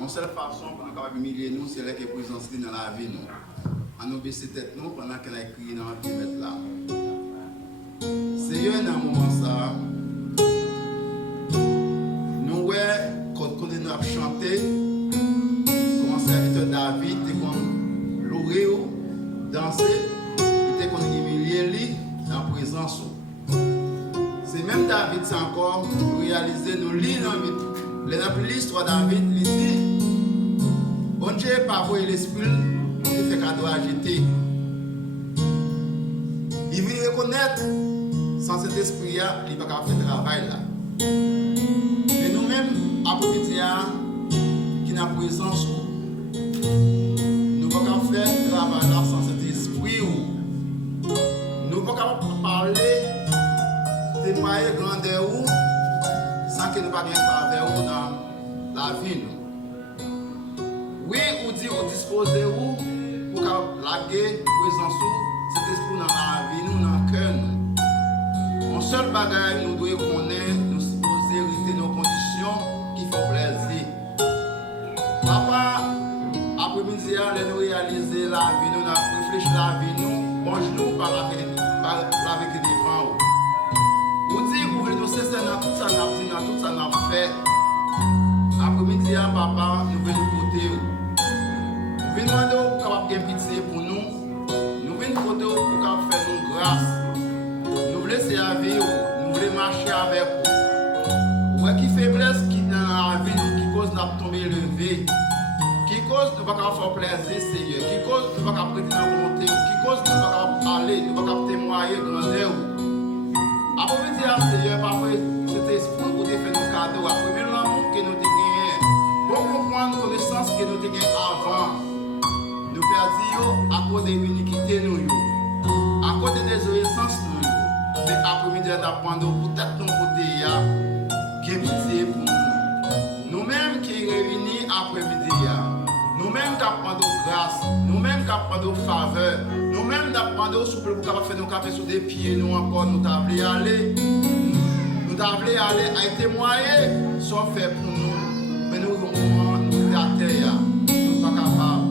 Une seule façon pour nous capables humilier nous, c'est là que présence dans la vie nous. À nous baisser tête nous pendant qu'elle a crié dans la kilomètre là. Seigneur, dans un moment ça, nous quand nous avons chanté, comme serviteur David, comme louer, danser, était qu'on humilier lui dans la présence. C'est même David, c'est encore pour réaliser nous lire dans l'histoire de David, il dit, bon Dieu, par voie l'esprit, il fait cadeau à jeter. Il veut reconnaître, sans cet esprit, il ne peut pas faire travail là. Mais nous-mêmes, après midi, qui n'a présence, nous ne pouvons pas faire travail là sans cet esprit. Nous ne pouvons pas parler de payer grandeur sans que nous ne pas faire dans la vie. Oui, ou dit, ou disposer pour laguer présence, cet esprit dans la vie, nous, dans le cœur. Mon seul bagage, nous devons connaître, nous supposer rester nos conditions qui font plaisir. Papa, après-midi, nous réaliser la vie, nous réfléchir la vie, nous, mange-nous par la vie devant. Vous dites, vous voulez nous cesser dans tout ça, dans tout ça, nous avons fait. Après-midi, papa, nous venons nous côté. Nous venons demander pour faire pitié pour nous. Nous venons côté pour faire nous grâce. Nous voulons servir, nous voulons marcher avec vous. Ouais, qui faiblesse qui dans la vie, qui cause de tomber levé, qui cause de ne pas faire plaisir, Seigneur, qui cause de ne pas prêter la volonté, qui cause de ne pas parler, de ne pas témoigner grandeur. Après-midi, Seigneur, papa, cet esprit pour te faire nos cadeaux. Après, l'amour que nous avons gagné, pour comprendre la connaissance que nous avons gagné avant. Nous perdons à cause de l'iniquité, à cause des désobéissances. Mais après-midi, nous apprenons peut-être nos côtés, qui est pitié pour nous. Nous-mêmes qui réunis après-midi, nous-mêmes qui apprenons grâce, nous-mêmes qui apprenons faveur, nous-mêmes qui apprenons souple pour faire nos cafés sur des pieds, nous encore, nous t'avons aller. Nous t'avons aller à témoigner, soit fait pour nous. Mais nous, nous à terre, nous ne sommes pas capables.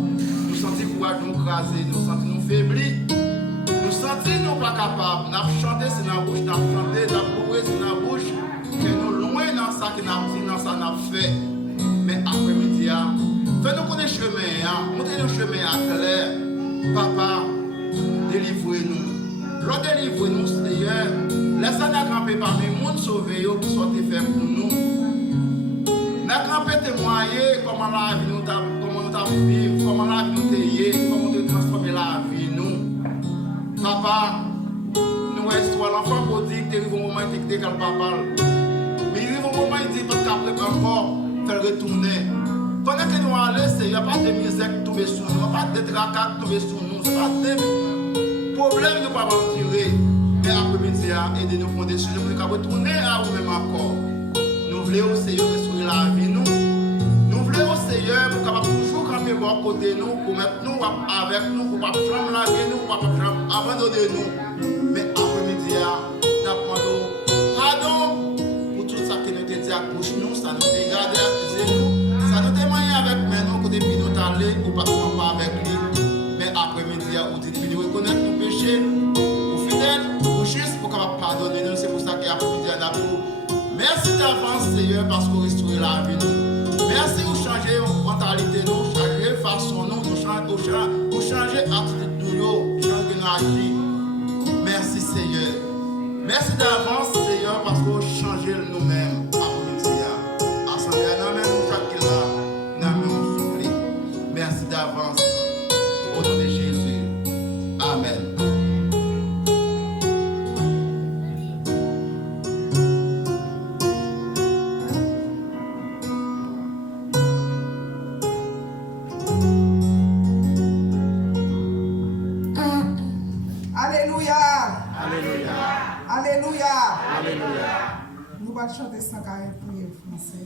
Nous sentons courage nous craser, nous sentons nous faiblir. Nous sentons nous pas capables. Nous avons chanté sur la bouche, nous avons chanté, nous avons couru sur la bouche. Que nous loin dans ça que nous avons dit, dans ça nous avons fait. Mais après-midi, fais-nous connaître le chemin, montrez-nous le chemin à clair. Papa, délivrez-nous. Lors délivrez-nous, Seigneur. Laissez-nous camper parmi les gens sauvés qui sont faits pour nous. Nous camper témoigner comment la vie nous vivre, comment la vie nous tailler, comment nous transformer la vie nous. Papa, nous restons l'enfant prodigue, il arrive un moment où il est papa. Mais il arrive un moment où il dit parce qu'après encore, faire retourner. Pendant que nous allons, il n'y a pas de misère qui tombe sur nous, il n'y a pas de tracas qui tombe sur nous, il n'y a pas de problème qui ne pas en tirer. Mais après-midi, aidez-nous pour des sujets, nous pouvons retourner à vous-même encore. Nous voulons, Seigneur, restaurer la vie, nous. Nous voulons, Seigneur, pour capable toujours camper à côté de nous, pour mettre nous avec nous, pour ne pas jamais laguer nous, pour ne pas jamais abandonner nous. Mais après-midi, nous demandons pardon pour tout ça qui nous a dit à bouche nous, ça nous a gardé à accuser nous, ça nous a témoigné avec nous, que depuis nous allés, ou pas avec lui. Mais après-midi, on dit de reconnaître nos péchés. Juste pour capable pardonner nous, c'est pour ça qu'il y a pour dire d'amour. Merci d'avance, Seigneur, parce que vous restaurez la vie nous. Merci pour changer mentalité nous, changer façon nous, pour changer attitude nous, changer nos agir. Merci, Seigneur. Merci d'avance, Seigneur, parce que vous changez nous-mêmes. Assemblée, nous chaque là, nous soufflé. Merci d'avance. Au nom de Jésus. Amen. Nous allons chanter 140 prières français.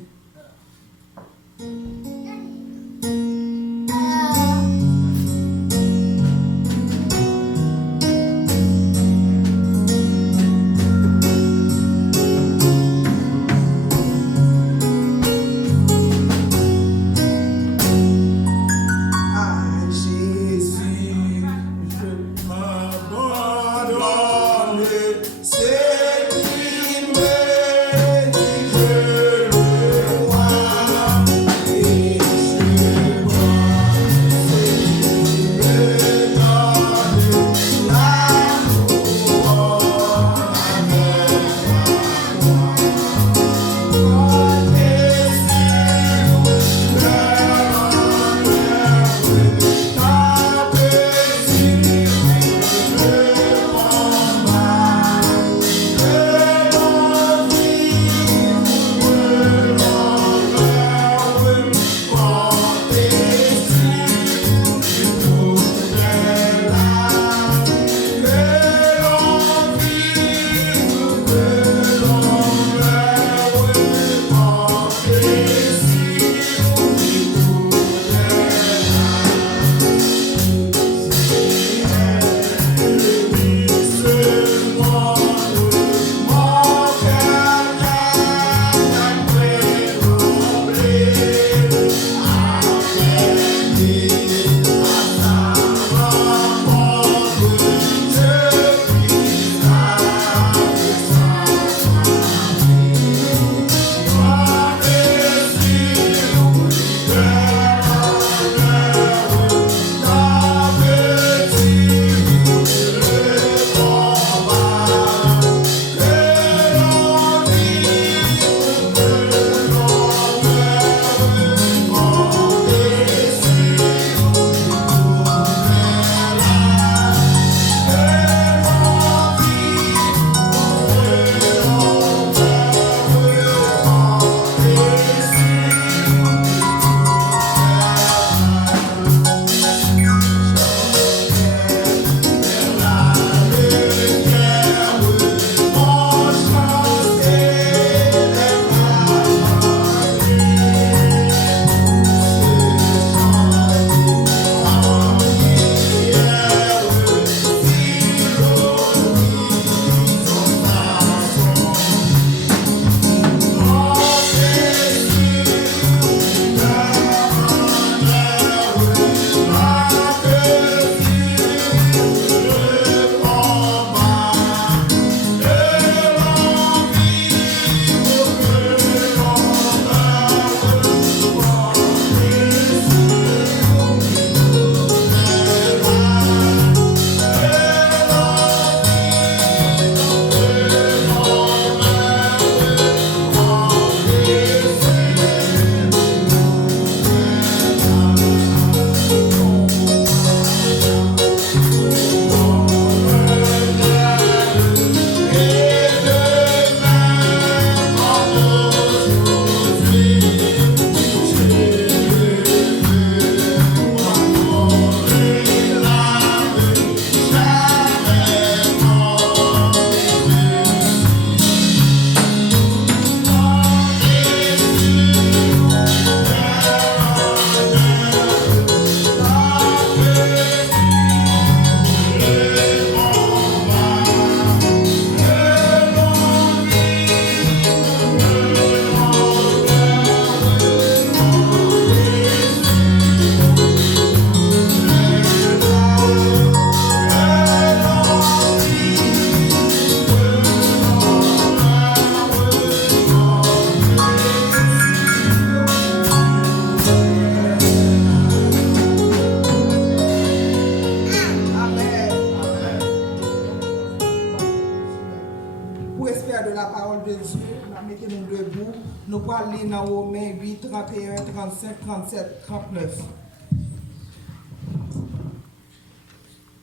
Nous allons lire dans Romains 8, 31, 35, 37, 39.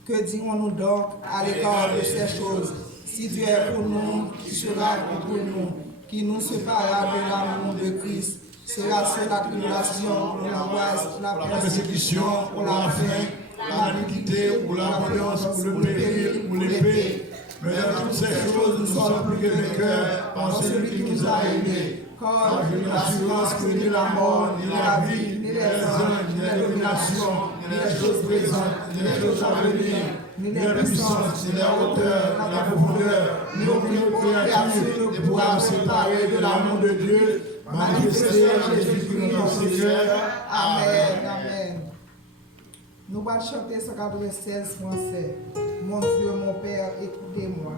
Que dirons-nous donc à l'égard de ces choses? Si Dieu est pour nous, qui sera contre nous? Qui nous séparera de l'amour de Christ? Sera-ce la tribulation, ou l'angoisse, la persécution, ou la faim, la nudité, ou l'abondance, ou le péril, ou l'épée? Mais dans toutes ces choses, nous sommes plus que vainqueurs par celui qui nous a aimés. Car je n'ai l'assurance que ni la mort, ni la vie, ni les anges, ni les dominations, ni les choses présentes, ni les choses à venir, ni les puissances, ni les hauteurs, ni la profondeur, ni aucune créature ne pourra nous séparer de l'amour de Dieu, manifesté en Jésus-Christ notre Seigneur. Amen. Amen. Nous allons chanter 196 français. Mon Dieu, mon Père, écoutez-moi.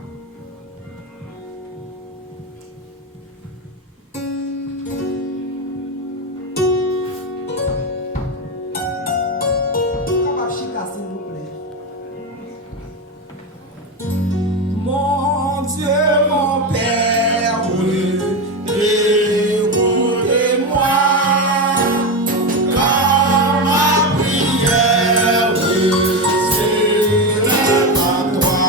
S'il vous plaît. Mon Dieu, mon Père, écoutez-moi, car ma prière s'élève à toi.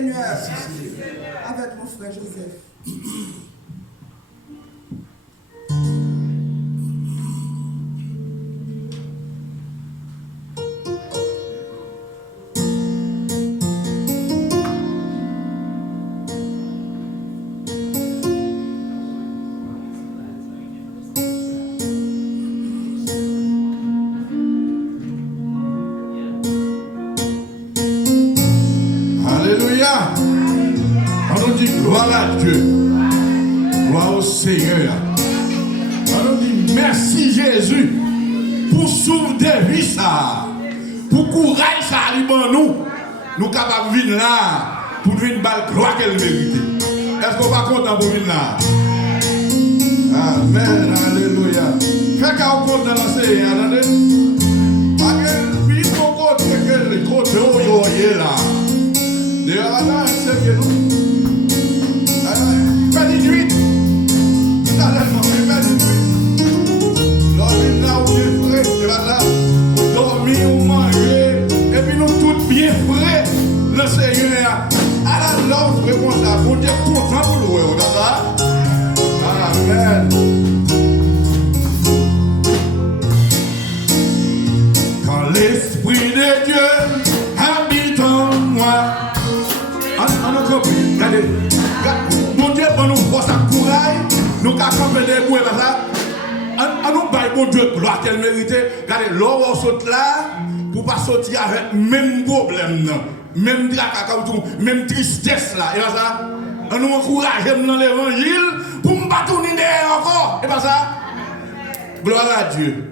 Seigneur. Avec mon frère Joseph. Alléluia. On nous dit gloire à Dieu. Gloire au Seigneur. On nous dit merci Jésus pour sauver des vies ça. Pour courage ça liban nous. Nous capables de venir là pour nous une balle gloire qu'elle mérite. Est-ce qu'on va content pour venir là? Amen. Alléluia. Fait qu'on compte dans l'enseignement, attendez. Parce que il faut qu'on que les côtés où il est là. D'ailleurs, là, c'est que nous. Pas de nuit. Tout à l'heure, pas de nuit. L'homme là où il est frais, et là, on dormir, on manger, et puis nous tous bien frais. Le Seigneur, à la l'offre, comme ça, on est content pour nous, d'accord? Amen. Quand l'Esprit de Dieu habite en moi. On a compris. Regardez. Mon Dieu, on nous voit ça courage. Nous avons camper des bouées comme ça. On nous baille mon Dieu gloire qu'elle mérite. Regardez, l'or on saute là pour ne pas sortir avec même problème, même tracas, même tristesse là. Et ça, on nous encourage dans l'évangile pour ne pas tourner derrière encore. Et pas ça. Gloire à Dieu.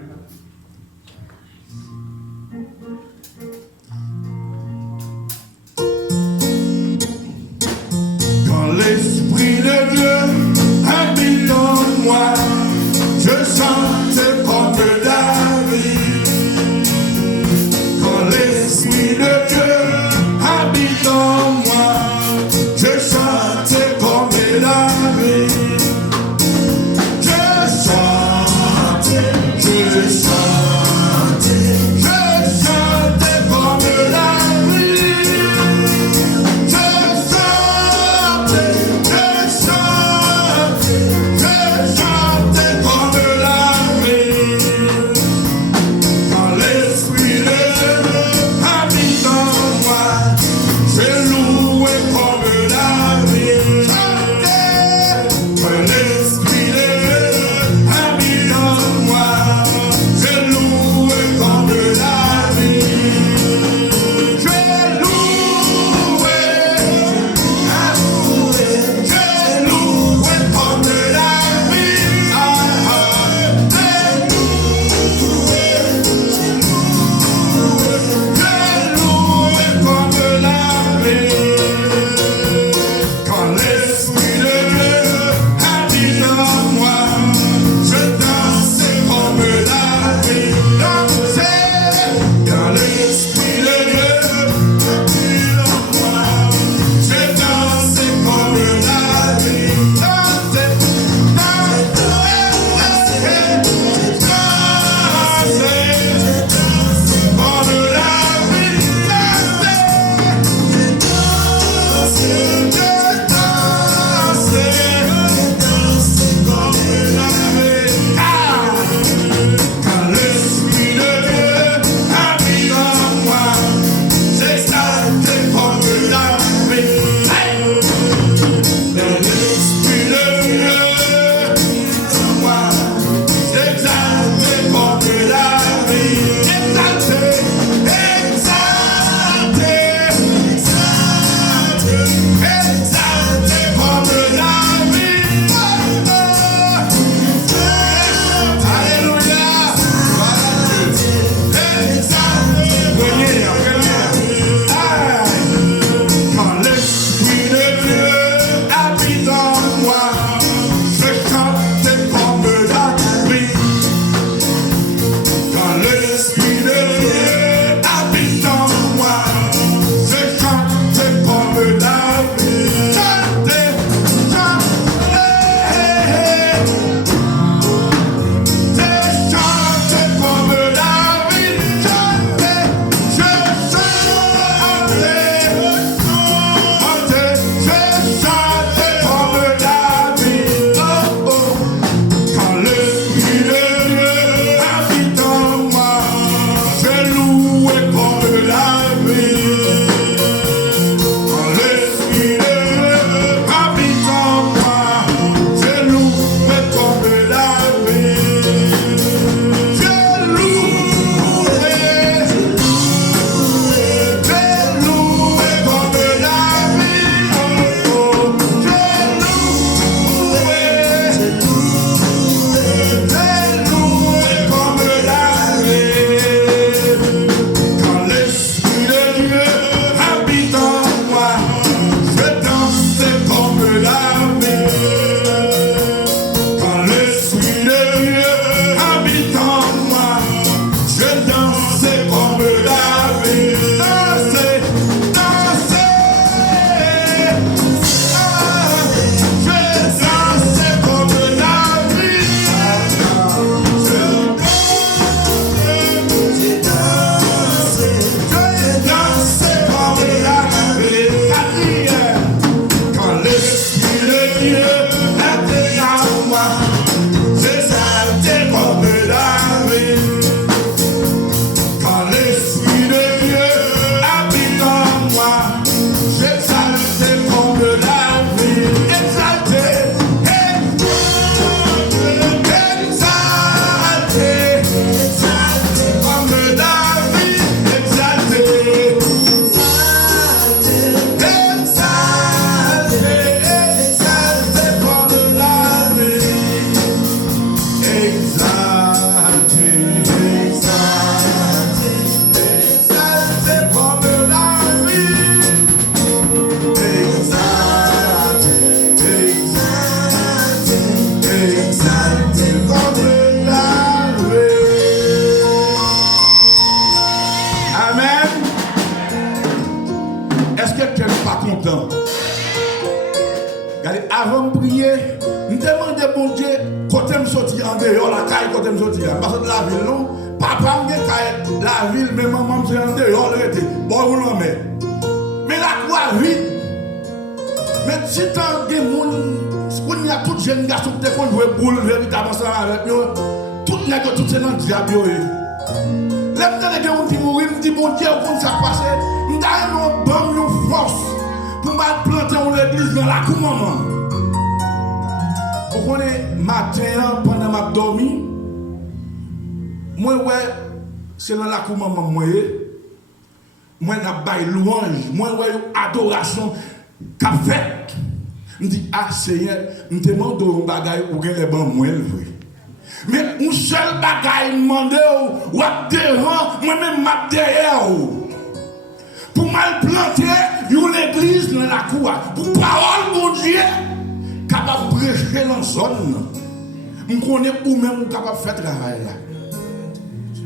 L'Esprit de Dieu habite en moi, je chante comme David. Quand l'Esprit de Dieu habite en moi, je chante comme David. Je chante, je longtemps. Regardez, avant de prier, je demande bon Dieu, quand je sorti en dehors, la caille, quand je sorti, parce que la ville, non, papa me dit la ville, mais maman me dit en dehors, elle était, bon, vous l'en mettez. Mais la croix vide. Mais si tu as des gens, il y a tout jeune garçon qui ont joué boule, véritablement, avec eux, tout le monde, tout c'est dans le diable. Là, je me dis, je dis, bon Dieu, comment ça passe? Je me dis, une force pour me planter en l'église dans la cour, maman. Vous connaissez, matin, pendant que je dormi, moi, ouais, c'est dans la cour, maman, moi, je suis louange, moi, adoration, qu'a fait. Je dis, ah, Seigneur, je demande un bagage pour que les bons moi, mais un seul bagage demandé ou devant, moi-même, je derrière. Pour mal planter une église dans la cour, pour parole mon Dieu, capable de prêcher dans la zone. Je connais où même capable de faire travail là.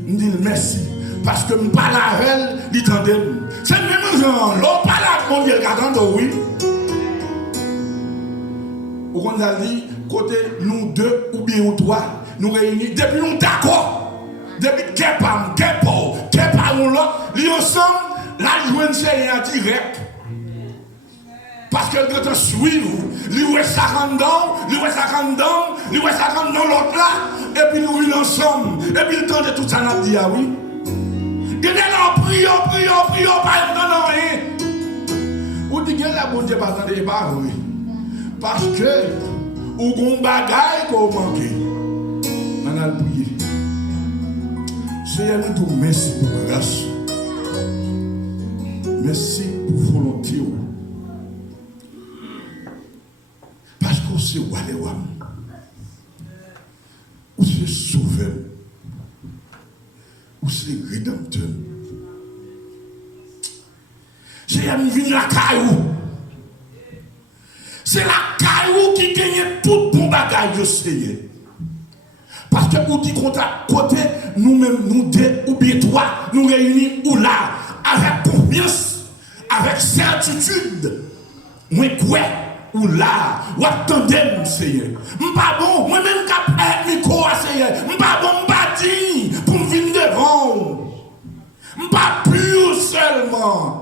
Je dis merci. Parce que je parle avec elle, il t'entend. C'est le même genre. L'on parle avec mon Dieu, regardant, oui. On a dit, côté nous deux ou bien ou trois, nous réunis, depuis nous d'accord. Depuis Kepam, nous là, les ensemble, la journée c'est en direct. Parce que quand on suit, lui ouais ça rentre dans, lui ouais ça rentre dans, lui ouais ça rentre dans l'autre là, et puis nous vivons ensemble. Et puis le temps de tout ça, nous dit, ah oui. Et là, prions, pas entendre rien. Ou dit que la bonne Dieu pas entendre pas, oui. Parce que, ou qu'on bagaille qu'on manque. On a prié. Seigneur, nous te merci pour la grâce. Merci pour la volonté. Parce que c'est Walewam. Ou c'est sauveur. Ou c'est rédempteur. Seigneur, nous venons la caillou. C'est la caillou qui gagne tout bon bagage de Seigneur. Parce que vous dites qu'on a côté, nous-mêmes, nous deux ou bien trois, nous réunis ou là, avec confiance, avec certitude. Moi, quoi, ou là, ou attendez, Seigneur. M'pas bon, moi-même, qui ai micro à Seigneur. M'pas bon, m'pas digne pour me venir devant. M'pas pur seulement.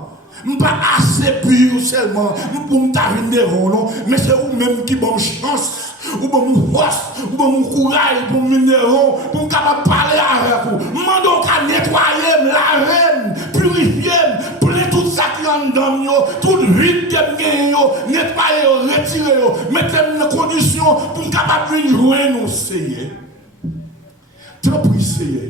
Pas assez pur seulement pour me venir devant, mais c'est vous-même qui bonne chance, ou bon force, ou bon courage pour me venir devant, pour me parler avec vous. Mandons qu'à nettoyer, laver, purifier, plein tout ça qui en donne, tout vide qui est nettoyer, retirer, mettre en condition pour me capable de jouer nous, Seigneur. Tant pis, Seigneur.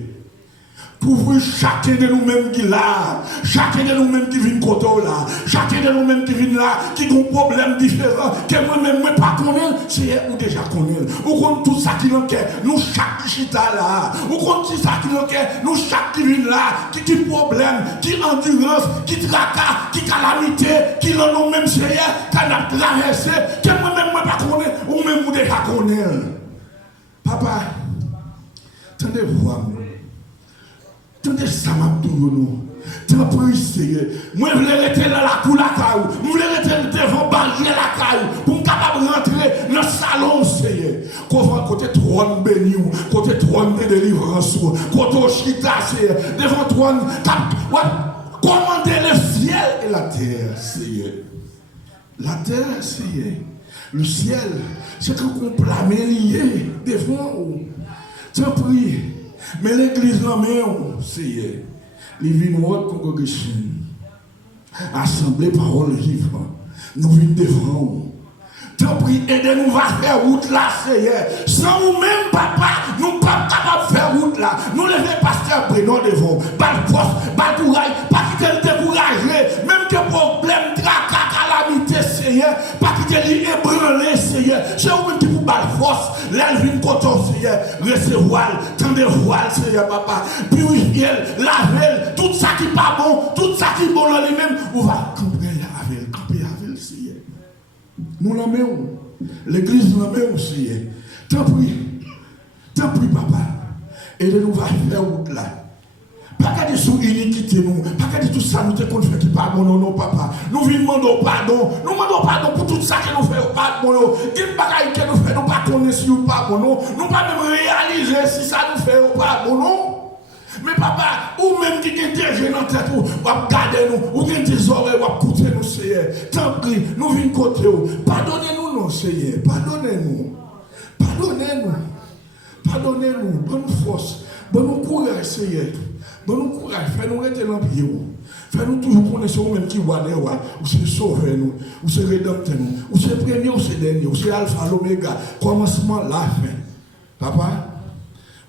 Pour vous, chacun de nous-mêmes qui est là, chacun de nous-mêmes qui vient côté là, chacun de nous-mêmes qui vient là, qui a un problème différent, que moi-même, moi pas connaître, c'est ou déjà connaître. Ou contre tout ça qui nous fait, nous chaque chita là, ou contre tout ça qui nous fait, nous chaque qui vient là, qui problème, qui endurance, qui tracas, qui calamité, qui l'en nous-mêmes c'est qu'on a traversé, que moi-même, moi pas connaître, ou même ou déjà connaître. Papa, tendez-vous. Tendez ça m'a dit nous. T'as pris Seigneur. Moi je voulais rester dans la cour la caillou. Je voulais rester devant barrière la caillou pour me capable rentrer dans le salon Seigneur. Côté trône béni, côté trône de délivrance, côté chita Seigneur, devant trône commander le ciel et la terre Seigneur. La terre Seigneur. Le ciel, c'est quand on plame lié devant. T'as pris. Mais l'église là même, Seigneur, les vignobles congrégation, assemblée parole vivante, nous venons devant. T'en prie, aidez-nous à faire route là, Seigneur. Sans nous-mêmes, papa, nous ne sommes pas capables de faire route là. Nous les pasteurs prenons devant. Pas de force, pas de courage, pas quitter le décourager. Même que problème, tracas, calamité, Seigneur, pas quitter l'ébranler, Seigneur. C'est vous-même qui vous bat force. L'elvine coton, Seigneur, recevoir, tendez voile, Seigneur, papa. Purifier, laver, tout ça qui n'est pas bon, tout ça qui est bon dans lui-même, on va camper avec, Seigneur. Nous l'aimons. L'église l'aimons, Seigneur. Tant pis, papa. Aidez-nous à faire route là. Pas qu'à dire sous iniquité, nous. Pas qu'à dire tout ça, nous te qu'on fait qui pas bon, non, papa. Nous venons demander pardon. Nous demandons pardon pour tout ça que nous faisons pas bon. Quel bagage que nous faisons, nous pas connaître si nous pas bon, non. Nous pas même réaliser si ça nous fait ou pas bon, non. Mais papa, ou même qui ont des jeunes en tête, ou garder nous, ou qui ont des oreilles, ou écouter nous, Seigneur. Tant pis, nous venons côté. Pardonnez-nous, non, Seigneur. Pardonnez-nous. Pardonnez-nous. Pardonnez-nous. Bonne force. Bonne courage, Seigneur. Bonne courage. Fais-nous rester dans le pied. Fais-nous toujours connaître nous-mêmes qui voient les rois. Ou c'est sauver nous. Ou c'est rédempteur nous. Ou c'est premier ou c'est dernier. Ou c'est alpha, l'oméga. Commencement, la fin. Papa,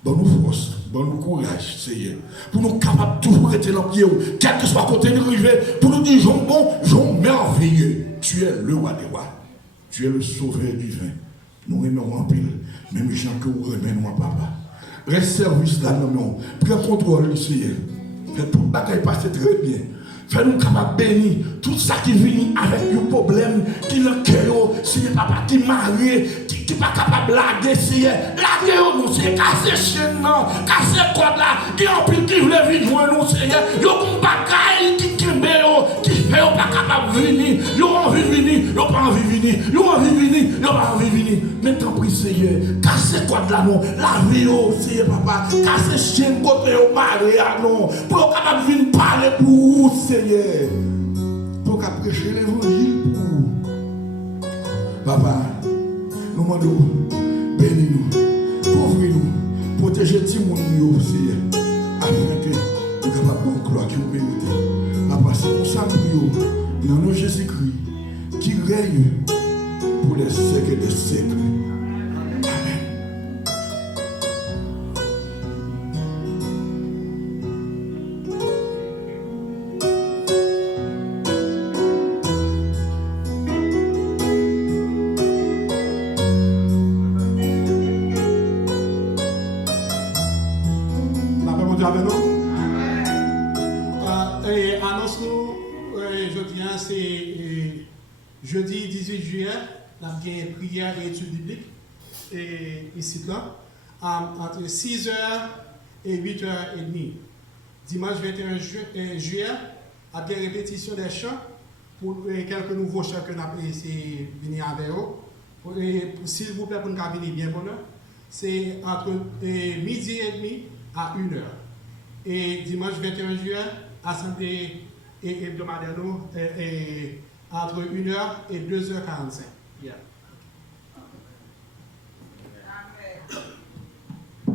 bonne force. Bonne courage, Seigneur. Pour nous capables de toujours rester dans le pied. Quel que soit côté de rivière. Pour nous dire, Jean bon, Jean merveilleux. Tu es le roi des rois. Tu es le sauveur divin. Nous aimons en pile. Même gens que vous remettez, papa. Reste service là, non. Prends contrôle du Seigneur. Fais tout le bagage passer très bien. Fais-nous capables de bénir tout ça qui vient avec un problème, qui n'a cœur, si papa qui marie, qui n'est pas capable de laguer, si laguer, nous, c'est casser chaîne, casser code là, qui en pile qui voulait venir voir nous, c'est yo un bagage qui fait pas capable de venir, yo envie de venir, yo pas envie de venir, yo envie de venir, yo pas envie de venir. Maintenant, prie Seigneur, casser code là, non, la vie, Seigneur papa, casser chaîne côté au mari, non, pour capable de venir parler pour vous, Seigneur, pour qu'à prêcher l'évangile pour vous. Papa, nous demandons, bénis-nous, couvrir-nous, protéger tout le monde, Seigneur, afin que nous soyons capables de gloire qui nous mérite. Papa, c'est pour ça que nous, dans nos Jésus-Christ, qui règne pour les siècles et les siècles. Amen. Avec nous. Et annonce-nous, jeudi, c'est jeudi 18 juillet, nous avons une prière et étude biblique ici là, entre 6h et 8h30. Dimanche 21 juillet, nous avons une répétition des chants pour quelques nouveaux chants que nous avons essayé de venir avec eux. S'il vous plaît, pour nous venir bien bonheur, c'est entre midi et demi à 1h. Et dimanche 21 juillet, assemblée hebdomadaire entre 1h et 2h45. Yeah. Je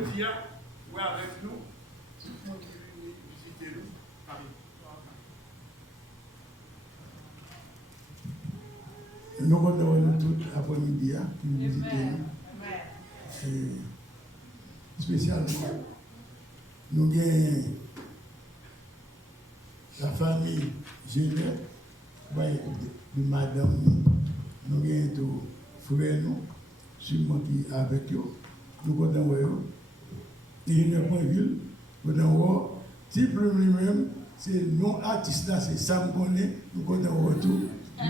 dis, oui, avec nous, tout le monde qui vient visiter nous. Nous avons tout après-midi qui nous visitent. Spécialement, nous avons la famille Génial, de madame, nous avons tout frère, sûrement qui avec eux, nous avons et nous avons ville, nous avons, si le lui-même, c'est non artiste là, c'est Sam Koné, nous avons tout. Nous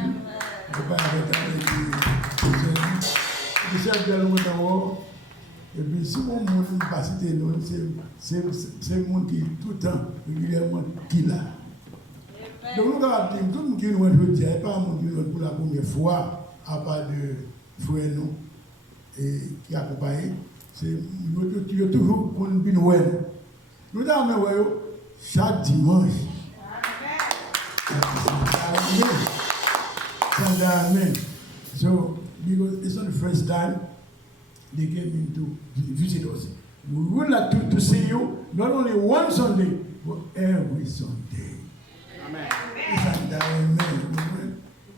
avons et puis, si mon monde passe, c'est le monde qui tout le temps, régulièrement, qui là. Donc, nous avons dit, tout le monde qui nous a dit, il n'y a pas un monde qui nous pour la première fois, à part de frères nous, et qui accompagnent, c'est toujours pour nous venir. Nous avons chaque dimanche. Amen. So, because it's not the first time they came in to visit us. We would like to see you not only one Sunday, but every Sunday. Amen.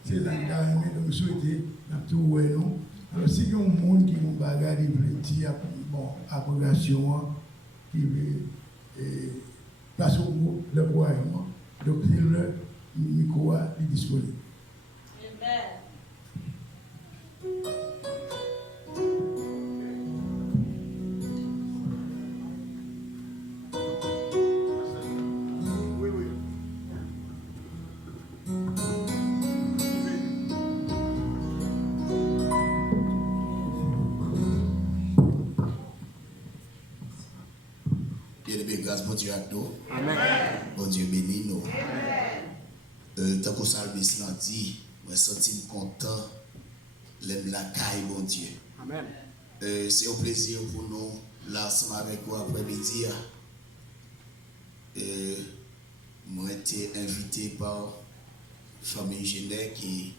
C'est un carrément, donc je souhaite tout nous. Alors, si il y a un monde qui nous bagarre, il veut dire, bon, approbation, qui veut passer au mot, le royaume, donc le micro est disponible. Amen. grâce, bon Dieu, à nous. Amen. Bon Dieu, bénis nous. Tant que Salmis l'a dit, je me sens content, l'aime la caille, bon Dieu. Amen. C'est un plaisir pour nous, là, ensemble avec vous après-midi. Moi, j'ai été invité par famille Genet qui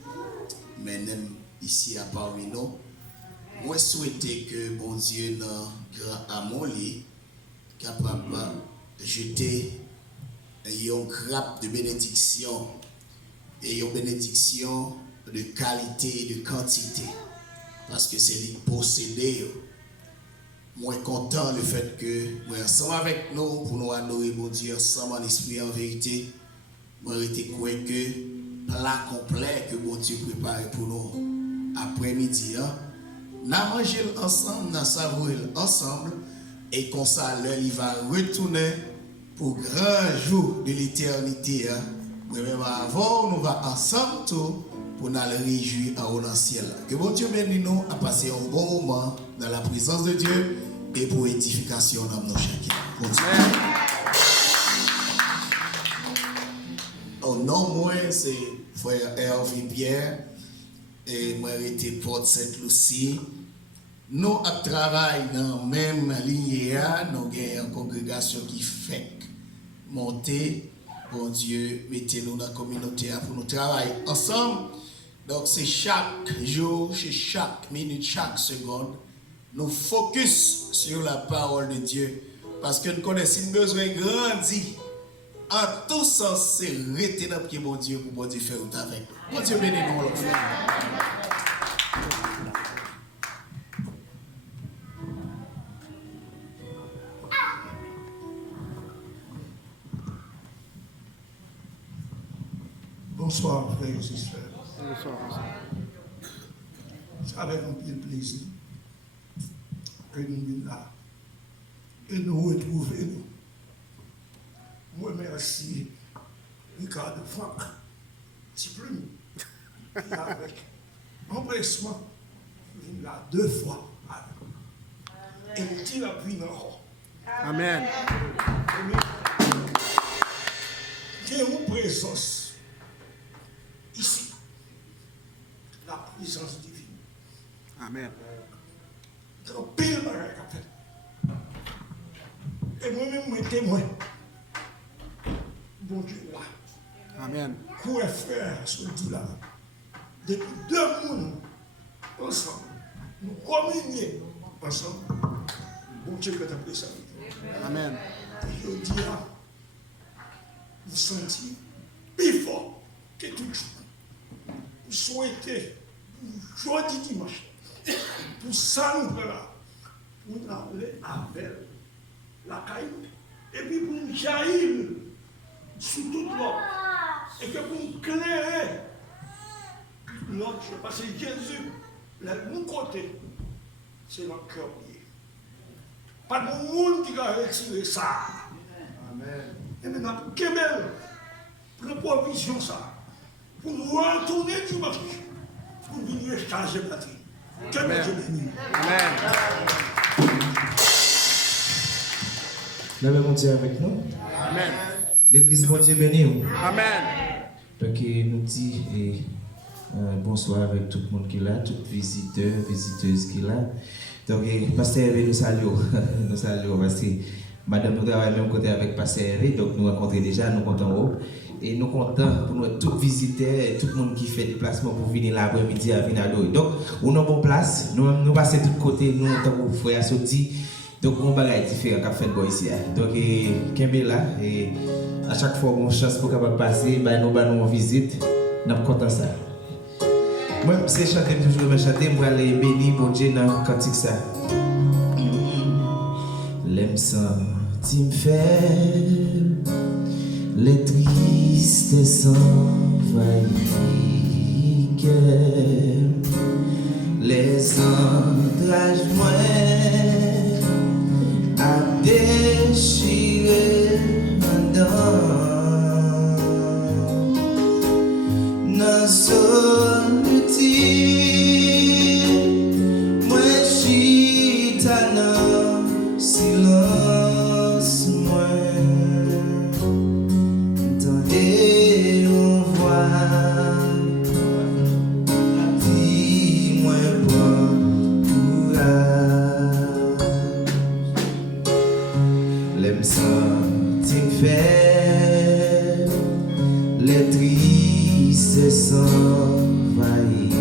m'aime ici à parmi nous. Moi, souhaiter que bon Dieu, dans grand amour, capable de jeter une grappe de bénédiction et une bénédiction de qualité et de quantité. Parce que c'est lui posséder. Moi, content le fait que moi, ensemble avec nous, pour nous adorer mon Dieu, ensemble en esprit en vérité, moi, j'étais convaincu plat complet que mon Dieu prépare pour nous après-midi. Nous manger ensemble, nous savourer ensemble, et comme ça, l'heure, il va retourner pour grand jour de l'éternité. Mais même avant, nous va ensemble tout pour nous réjouir en haut dans le ciel. Que bon Dieu bénisse nous à passer un bon moment dans la présence de Dieu et pour édification dans nos chacun. Au nom moi, c'est frère Hervé Pierre et moi j'étais porte Sainte-Lucie. Nous travaillons dans la même ligne, nous avons une congrégation qui fait monter. Bon Dieu, mettez-nous dans la communauté pour nous travailler ensemble. Donc c'est chaque jour, chaque minute, chaque seconde, nous focus sur la parole de Dieu. Parce que nous connaissons besoin de grandir. En tout sens, c'est rester dans le pied bon Dieu pour bon Dieu faire tout avec. Bon Dieu bénisse nous. Bonsoir, frères et sœurs. Bonsoir. C'est avec un peu de plaisir que nous sommes là et nous retrouvons. Moi, merci Ricardo Franck, petit plume, qui avec empressement, vient là 2 fois. Et il tire la pluie dans le corps. Amen. Il y a une présence ici, la présence divine. Amen. Dans pile bagaille qu'a fait. Et moi-même, je suis témoin. Bon Dieu là. Amen. Pour les frères, ce dit là. Depuis 2 mois, ensemble, nous communions ensemble. Bon Dieu que tu as pris ça. Amen. Je dis là, vous sentez plus fort que tout le jour. Vous souhaitez, jeudi dimanche, pour ça nous là, pour nous aller avec la caille, et puis pour nous jaillir sous toute l'autre, et que pour nous clairer l'autre, parce que Jésus, de mon côté, c'est notre cœur lié. Pas de monde qui va retirer ça. Amen. Et maintenant, pour Kébel, pour la provision ça, pour nous retourner dimanche, pour venir charger la batterie. Que Dieu bénisse. Amen. La même Dieu avec nous. Amen. L'église bon Dieu béni. Amen. Donc nous dit bonsoir avec tout le monde qui est là, tous les visiteurs, visiteuses qui sont là. Donc Pasteur Hervé nous saluons. Nous saluons parce que madame nous travaille même côté avec Pasteur Hervé, donc nous rencontrons déjà, nous comptons en haut. Et nous comptons pour nous tous visiteurs et tout le monde qui fait déplacement pour venir l'après-midi à venir adorer. Donc, on a une bonne place, nous passons de tous côtés, nous, tant que frère Soti. Donc, on va faire différent qu'a fait ici. Donc, Kembe là, et à chaque fois qu'on a une chance pour capable passer, nous allons en visite, nous sommes contents ça. Moi, c'est chanter toujours, mais chanter, moi, aller bénir mon Dieu dans le cantique ça. L'aime senti me faire. Les tristes s'envahissent, les entrailles moins à déchirer dedans. Dans solitude, moi chita dans silence moins. faire les tristes s'envahissent,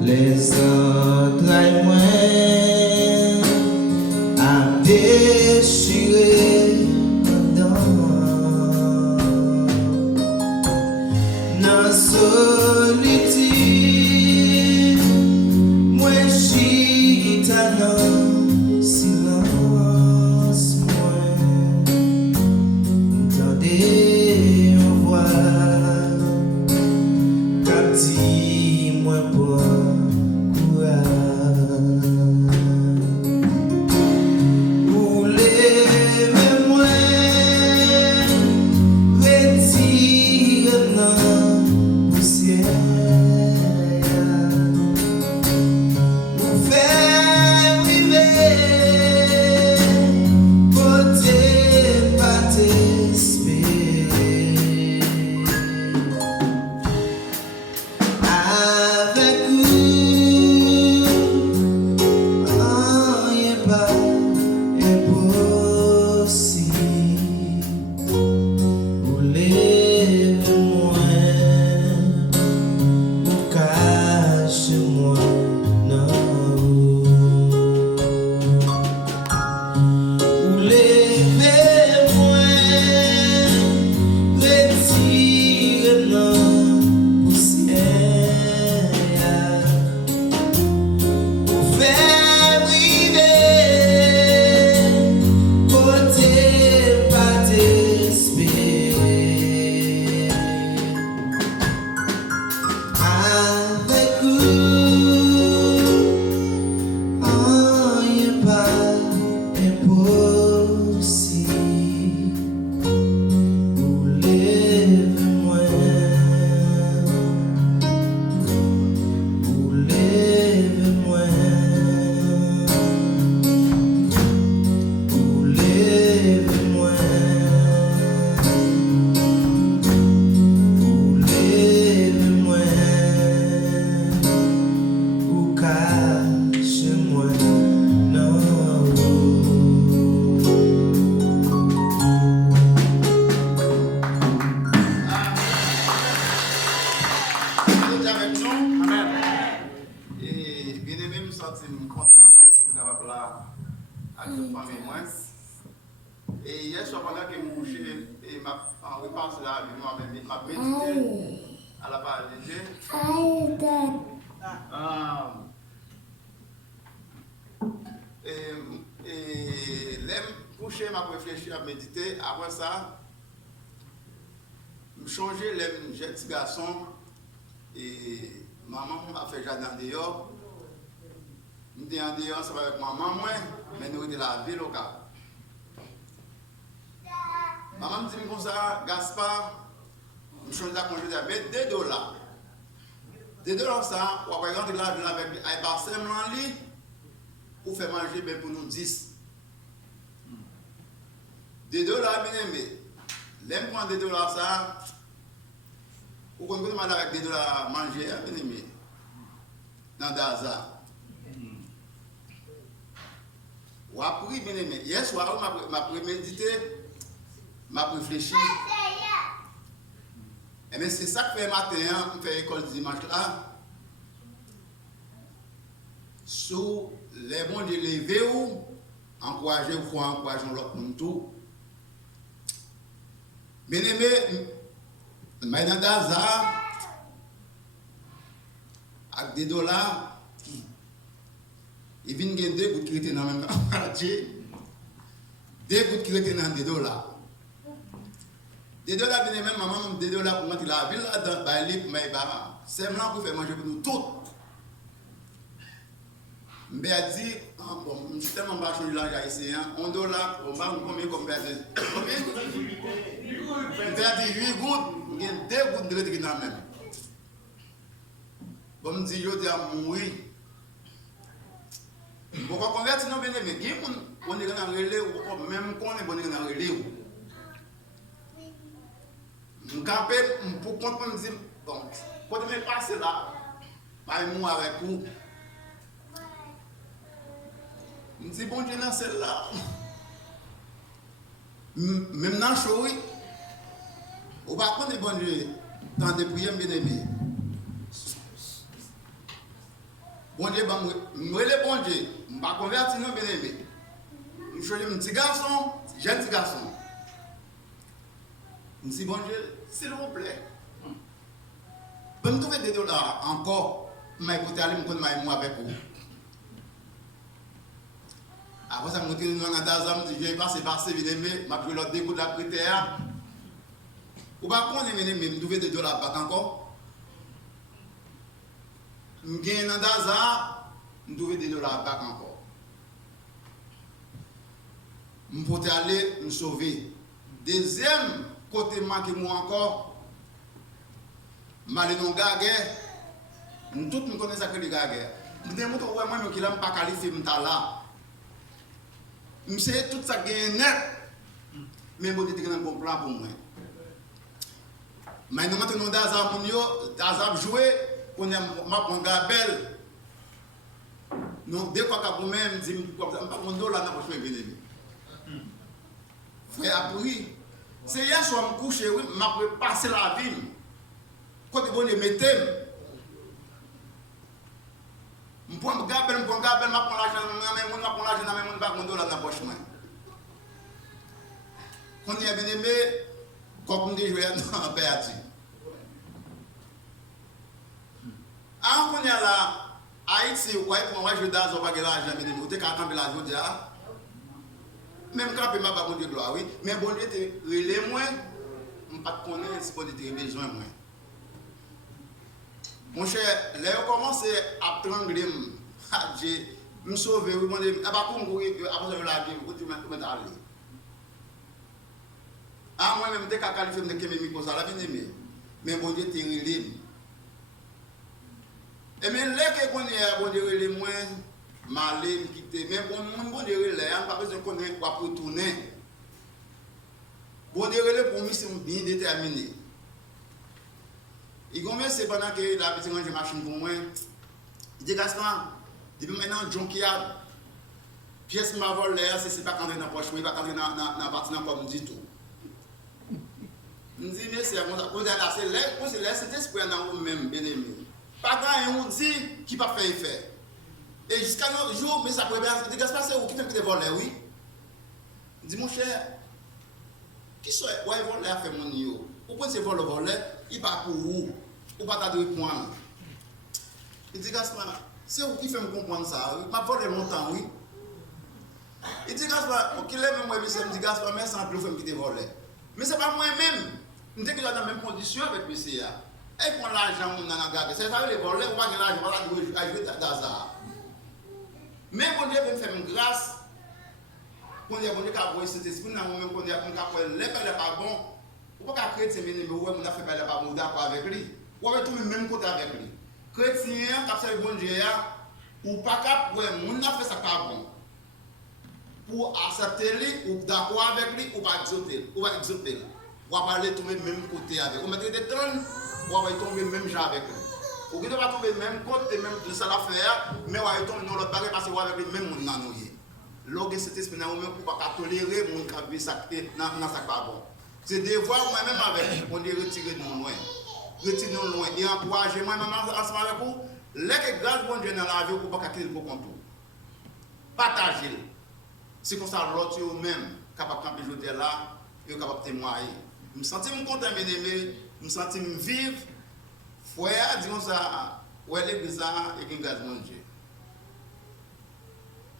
les entrailles moins à déchirer dans solitude, moi chita dans silence, moi entendez on voit comme dit moi pour courage ou lève-moi retire dans poussière ou faire vivre côté pas t'espérer avec vous rien pas impossible ou lève-moi ou cache-moi non ou lève-moi retire non poussière ou faire vivre côté pas t'espérer avec vous rien pas impossible ou lève-moi ou lève-moi ou lève-moi ou lève-moi ou cache-moi non Vous êtes avec nous? Amen. Et bien aimé, je me sens content parce que je suis capable là avec une famille moins. Et hier soir, pendant que je me couchais, et en repassant là, je m'a médité à la parole de Dieu. Et l'aime coucher, m'a réfléchi à méditer. Après ça, je changer l'aime, j'ai petit garçon. Et maman a fait jardin dehors. Nous étions en dehors, ça va avec maman, mais nous étions de la ville au cas. Maman me dit comme ça, Gaspard, je change la congé avec $2. $2 ça, on va rentrer là avec un bassin en lit pour faire manger ben pour nous 10. $2 bien aimé. L'aime prendre $2 ça. Vous comprenez mal avec $2 à manger, bien aimé. Dans Daza. Ou après, bien aimé. Hier soir, m'a prémédité, m'a réfléchi. Et bien c'est ça que fait matin, on fait école dimanche là. Sous les bons de lever ou encourager ou faut encourager l'autre monde tout. Bien aimé, mais dans Daza, avec $2, il vient de 2 gouttes qui étaient dans le même quartier. 2 gouttes qui étaient dans $2. $2 bien aimé, maman, $2 pour mettre la ville là-dedans, c'est maintenant pour faire manger pour nous tous. Je me dit, bon, je suis tellement pas changer l'argent ici, $1, on va combien comme Combien? Je dit 8 gouttes, il y a 2 gouttes de qui dans même. Bon, je dis, je dis à mourir. Pourquoi convertir nos bien-aimés? On est dans le relais, même quand on est dans le relais. Je campé pour comprendre, me dire, bon, quand je me passe là, je vais avec vous. Je dis, bon Dieu, dans celle-là, Même dans le show, on va prendre les bon Dieu dans des prières bien aimées. Bon Dieu, moi le bon Dieu, je ne vais pas convertir non bien aimé. Je suis un petit garçon, jeune petit garçon. Je dis bon Dieu, s'il vous plaît. Je me trouve des dollars encore, je vais écouter aller me connaître moi avec vous. Après ça, je me retrouve dans la je vais passer par ces bien-aimés, je vais leur dégoût de la prière. Ou pas qu'on est bien-aimé, je trouve des dollars pas encore. Je gagne dans Daza, je trouve des dollars pas encore. Je peux aller me sauver. Deuxième côté, manque moi encore. Malé non gagé. Nous tous nous connaissons ça que les gagé. Nous demandons ouais moi qui l'aime pas qualifier m'ta là. Je sais tout ça gagne net. Mais bon Dieu un bon plan pour moi. Mais nous maintenant dans Azam yo, Azam jouer qu'on a m'a prendre Gabel. Non dès quoi que même dit pas mon dollar n'a pas joué bien. Frère appris. C'est hier soir me coucher oui, m'a passer la vie. Quand vous me mettez, je prends Gabel, je prends l'argent, je prends l'argent, je prends $1 dans la poche. Quand on est bien aimé, quand on dit jouer dans Béati. Quand on est là, Haïti, on va jouer dans l'argent, bien aimé, on est quand on la journée. Même quand on n'a pas de gloire, oui, mais bon Dieu, relais moi, je ne sais pas si bon Dieu a besoin de moi. Mon cher, là, on commence à trembler, je me sauve, je me dis, après, je la vie, je me dis, ah, moi-même, dès que je qualifie, je me dis, ça, la vie, mais bon Dieu, tu es relais. Et même là, qu'on est, bon Dieu, relais, moi, malé, quitter, mais bon Dieu, relais, on n'a pas besoin qu'on ait pour retourner. Bon Dieu, relais, pour moi, c'est bien déterminé. Il commence pendant que la petite range machine pour moi. Il dit Gaspard, depuis maintenant, John qui a pièce m'a volé, c'est pas quand dans la poche, il va quand dans la partie comme dit tout. Je dis, mais c'est cet esprit dans vous-même, bien aimé. Pas quand on dit qui va faire effet. Et jusqu'à notre jour, mais ça peut bien. Il dit Gaspard, c'est où qui fait voler, oui. Il dit, mon cher, qui soit, ouais, voler a fait mon niveau. Pourquoi c'est voler? Il va pour où? Ou pas t'as de points. Il dit Gaspard, c'est où qui fait me comprendre ça? Il m'a volé longtemps, oui. Il dit Gaspard, qu'il est même moi, il me dit Gaspard, mais sans plus, il me dit voler. Mais c'est pas moi-même. Je dis que j'ai dans la même condition avec le PCA. Et prend l'argent, on a gardé. C'est ça, les voler, on va gagner l'argent, on va jouer d'hasard. Mais bon Dieu veut me faire une grâce. Quand il y a bon Dieu qui a cet esprit, même quand il y a bon Dieu qui a pas bon. Pourquoi les chrétiens viennent me voir, on a fait pas bon d'accord avec lui. Ou avec tout le même côté avec lui. Chrétien, qui a fait bon Dieu, ou pas cap, on a fait ça pas bon. Pour accepter lui, ou d'accord avec lui, ou pas exauter. Ou pas exauter. Ou pas aller tomber même côté avec lui. Ou mettre des tonnes, ou pas tomber même genre avec lui. Ou qui ne va tomber même côté, même de ça l'affaire, mais ou va tomber dans l'autre barrière parce que ou avec lui même mon nanouye. Lorsque cet esprit n'a pas tolérer mon cabis dans sa pas bon. C'est des voies moi-même avec on dit retirer nous loin. Retirer nous loin et encourager moi-même ensemble avec vous. Les que grâce bon Dieu dans la vie pour pas quitter pour contour. Partagez. C'est comme ça l'autre même capable de camper jour là et capable de témoigner. Je me sens content bien aimé, je me sens vivre. Frère disons ça, ouais l'église et grâce bon Dieu.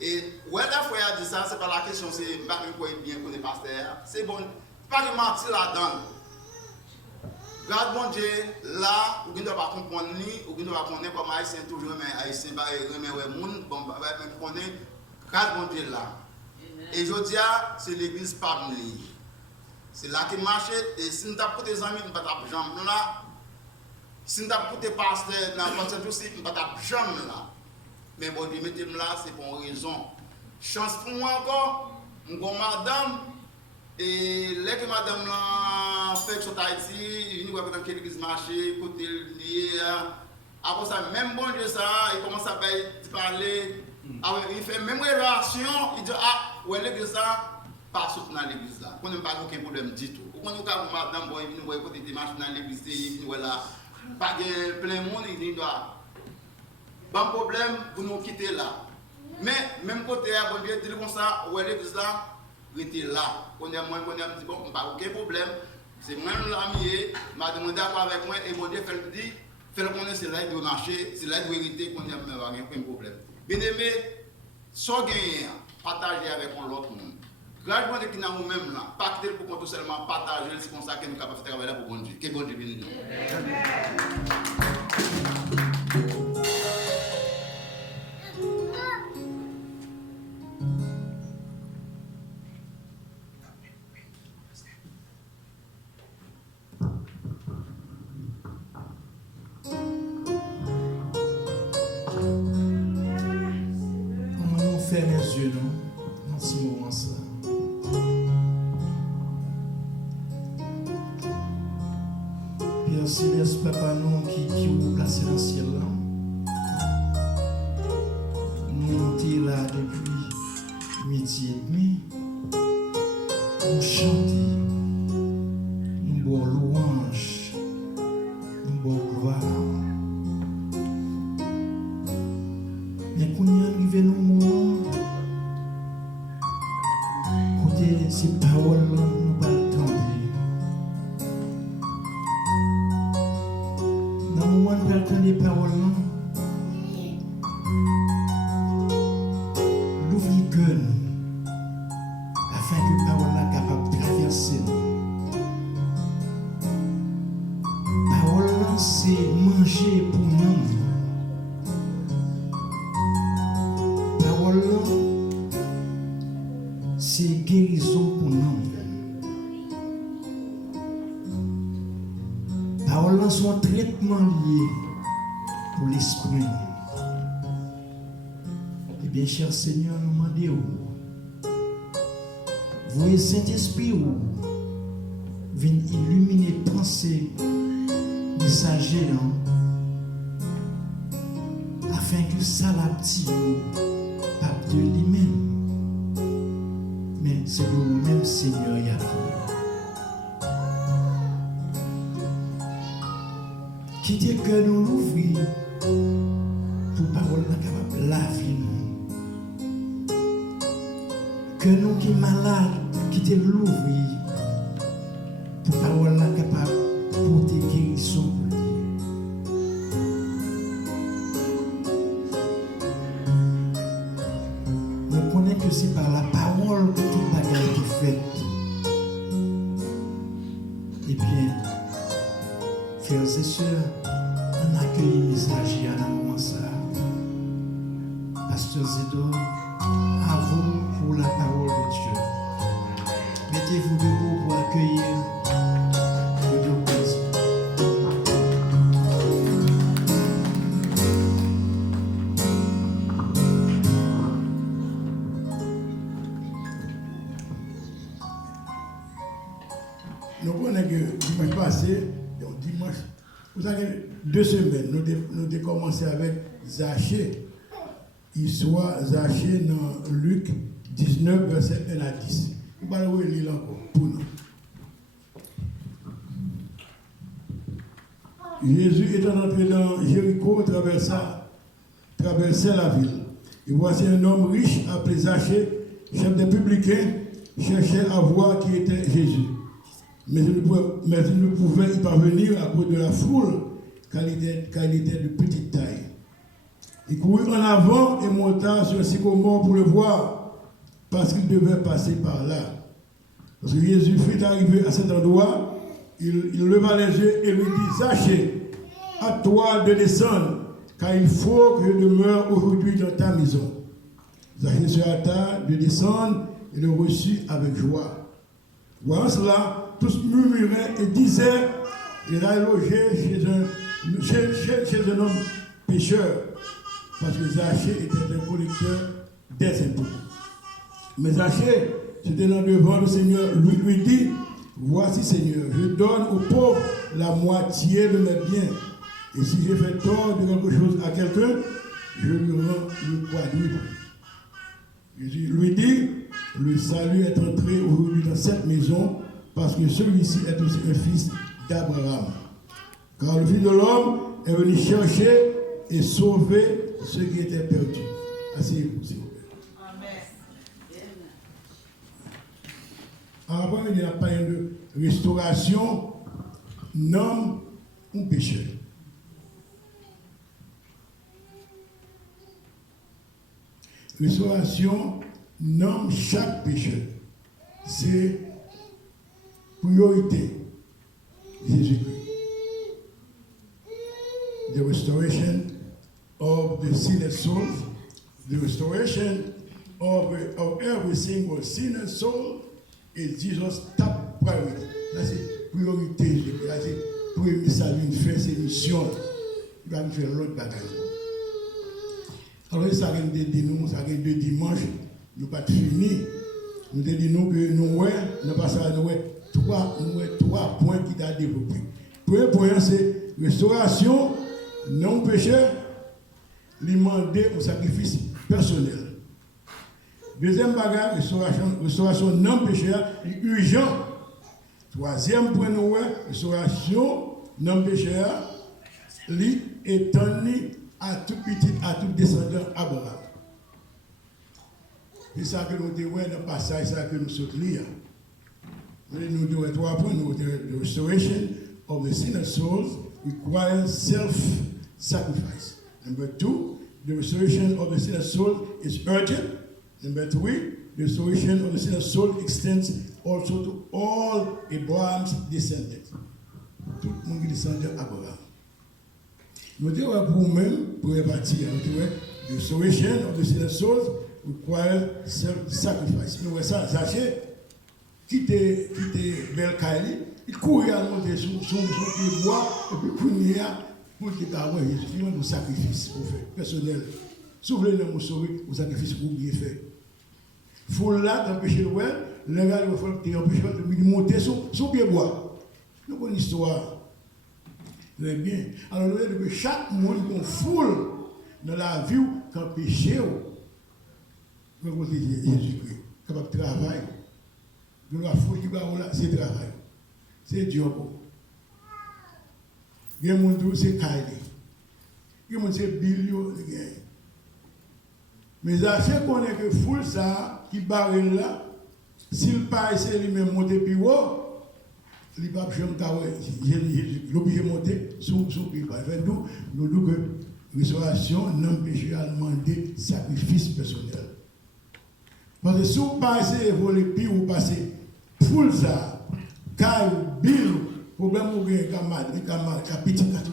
Et ouais la frère dit ça, c'est pas la question, c'est pas bien qu'on est pasteur. C'est bon. Pas de mentir là-dedans. Grâce bon Dieu, là, vous ne devez pas comprendre ni, vous ne devez pas connaître comme Haïtien, toujours Haïtien, remet ouais moun, bon, vous connaissez, grâce bon Dieu là. Et je dis, c'est l'église Pabli. C'est là qui marche, et si nous avons des amis, nous ne pouvons pas jambe là. Si nous avons des pasteurs, nous ne pouvons pas jambe là. Mais bon Dieu, mettez-moi là, c'est pour une raison. Chance pour moi encore, mon madame. Et là que madame là fait sur Haïti, il nous voit dans quelle église marché, côté lié. Après ça, même bon Dieu ça, il commence à parler. Il fait même relation, il dit ah, ouais l'église ça, pas soutenir dans l'église là. On n'a pas aucun problème du tout. On nous avons madame boy nous voyons côté des marches dans l'église il voilà pas de plein monde il doit pas problème pour nous quitter là. Mais même côté à bon Dieu dit comme ça où l'église là rester là. On est moins dit bon pas aucun problème. C'est moi l'ami m'a demandé d'accord avec moi et bon Dieu fait le dit fait le connaître c'est là il doit marcher, c'est là il doit hériter qu'on a pas problème. Bien aimé, sans gagner, partager avec l'autre monde. Graduellement, qui n'a nous-mêmes là, pas quitter pour qu'on seulement partager, c'est comme ça que nous sommes capables de travailler pour bon Dieu. Que bon Dieu bénisse nous. On ferme les yeux, non? Dans ce moment-là. Père Céleste, Papa, nous qui vous placez dans le ciel là. Nous montons là depuis midi et demi. Nous chantons. Nous bois louange. Nous bois gloire. Mais quand nous arrivons au moment, côté ces paroles, nous ne pas attendre. Dans le moment où nous attendons les paroles, l'ouvre les cœurs afin que les paroles soient capables de traverser. Parole, c'est manger pour nous. C'est guérison pour nous. Parole sont un traitement lié pour l'esprit. Eh bien, cher Seigneur, nous demandons, voyez Saint-Esprit, vient illuminer pensée messager afin que ça la petite pape de lui-même. Mais c'est le même Seigneur y a fait. Quittez que nous l'ouvrir pour parole capable de laver nous. Que nous qui sommes malades, quittez l'ouvrir pour parole capable de porter guérison pour lui. Nous connaissons que c'est par la parole que toute bagarre est faite. Eh bien, frères et sœurs, on accueille les messagers à un moment ça. Pasteur Zédor, à vous pour la parole de Dieu. Mettez-vous debout pour accueillir le Dieu présent. Nous connaissons que dimanche passé, donc dimanche, vous avez 2 semaines, nous avons commencé avec Zachée, histoire Zachée dans Luc 19, verset 1 à 10. Nous allons lire encore pour nous. Jésus étant entré dans Jéricho, traversait la ville. Et voici un homme riche appelé Zachée, chef des publicains, cherchait à voir qui était Jésus. Mais il ne pouvait y parvenir à cause de la foule, car il était de petite taille. Il courut en avant et monta sur un sycomore pour le voir, parce qu'il devait passer par là. Lorsque Jésus fut arrivé à cet endroit, il leva les yeux et lui dit, Zachée, à toi de descendre, car il faut que je demeure aujourd'hui dans ta maison. Zachée se hâta de descendre et le reçut avec joie. Voyant cela, tous murmuraient et disaient, il a logé chez un homme pécheur, parce que Zachée était un collecteur des impôts. Mais Zachée se tenant devant le Seigneur, lui dit, voici Seigneur, je donne aux pauvres la moitié de mes biens. Et si j'ai fait tort de quelque chose à quelqu'un, je lui rends le quadruple. Jésus lui dit, le salut est entré aujourd'hui dans cette maison parce que celui-ci est aussi un fils d'Abraham. Car le Fils de l'homme est venu chercher et sauver ceux qui étaient perdus. Asseyez-vous, s'il vous plaît. En rapport avec la parole de restauration, nomme ou péché. Restauration nomme chaque péché. C'est priorité. Jésus-Christ. The restoration of the sinner souls, the restoration of every single sinner soul is Jesus' top priority. Là, c'est priorité. Là, c'est premier salut, faire ses missions. Il va nous faire l'autre bagaille. Alors, ça a été dit nous, ça a été dimanche, nous pas fini. Nous avons dit nous que nous, nous passons à nous, trois points qui t'a développé. Premier point, c'est restauration, non péché, demander un sacrifice personnel. Deuxième bagage, restauration non péché, urgent. Troisième point, nous, restauration non péché, étendue à tout petit, à tout descendant Abraham. C'est ça que nous disons dans le passage, c'est ça que nous sommes lire. Nous disons trois points. The restoration of the sinner souls requires self-sacrifice. Number 2, the restoration of the sinner soul is urgent. Number 3, the restoration of the sinner soul extends also to all Abraham's descendants. Tout le monde qui descend d'Abraham. Nous disons pour nous-mêmes, pour répartir, the restoration of the sinner souls requires self-sacrifice. Nous voyons ça, sachez, quitter Bel Kaili, il courait à monter sur pied bois, et puis courir pour qu'il y ait Jésus, un sacrifice pour faire, personnel. Si vous voulez nous sauver, un sacrifice pour bien faire. Il faut là t'empêcher le well, le gars il faut t'empêcher de monter sur pied bois. Nous avons une histoire. Très bien. Alors nous voyons que chaque monde qu'on foule dans la vie quand péché, nous avons Jésus-Christ, capable de travailler. Nous la foule qui va là, c'est travail. C'est job. Il y a des gens qui c'est Kylie. Il y a des gens qui c'est Billy. Mais c'est qu'on est que foule ça, qui barre là, s'il pas essayer lui-même monter plus haut, il ne va pas l'obligé de monter sous pied bas. Nous disons que restauration non péché à demander sacrifice personnel. Parce que si vous passez voler pire ou passer full ça, car bill, problème ou bien petit tout.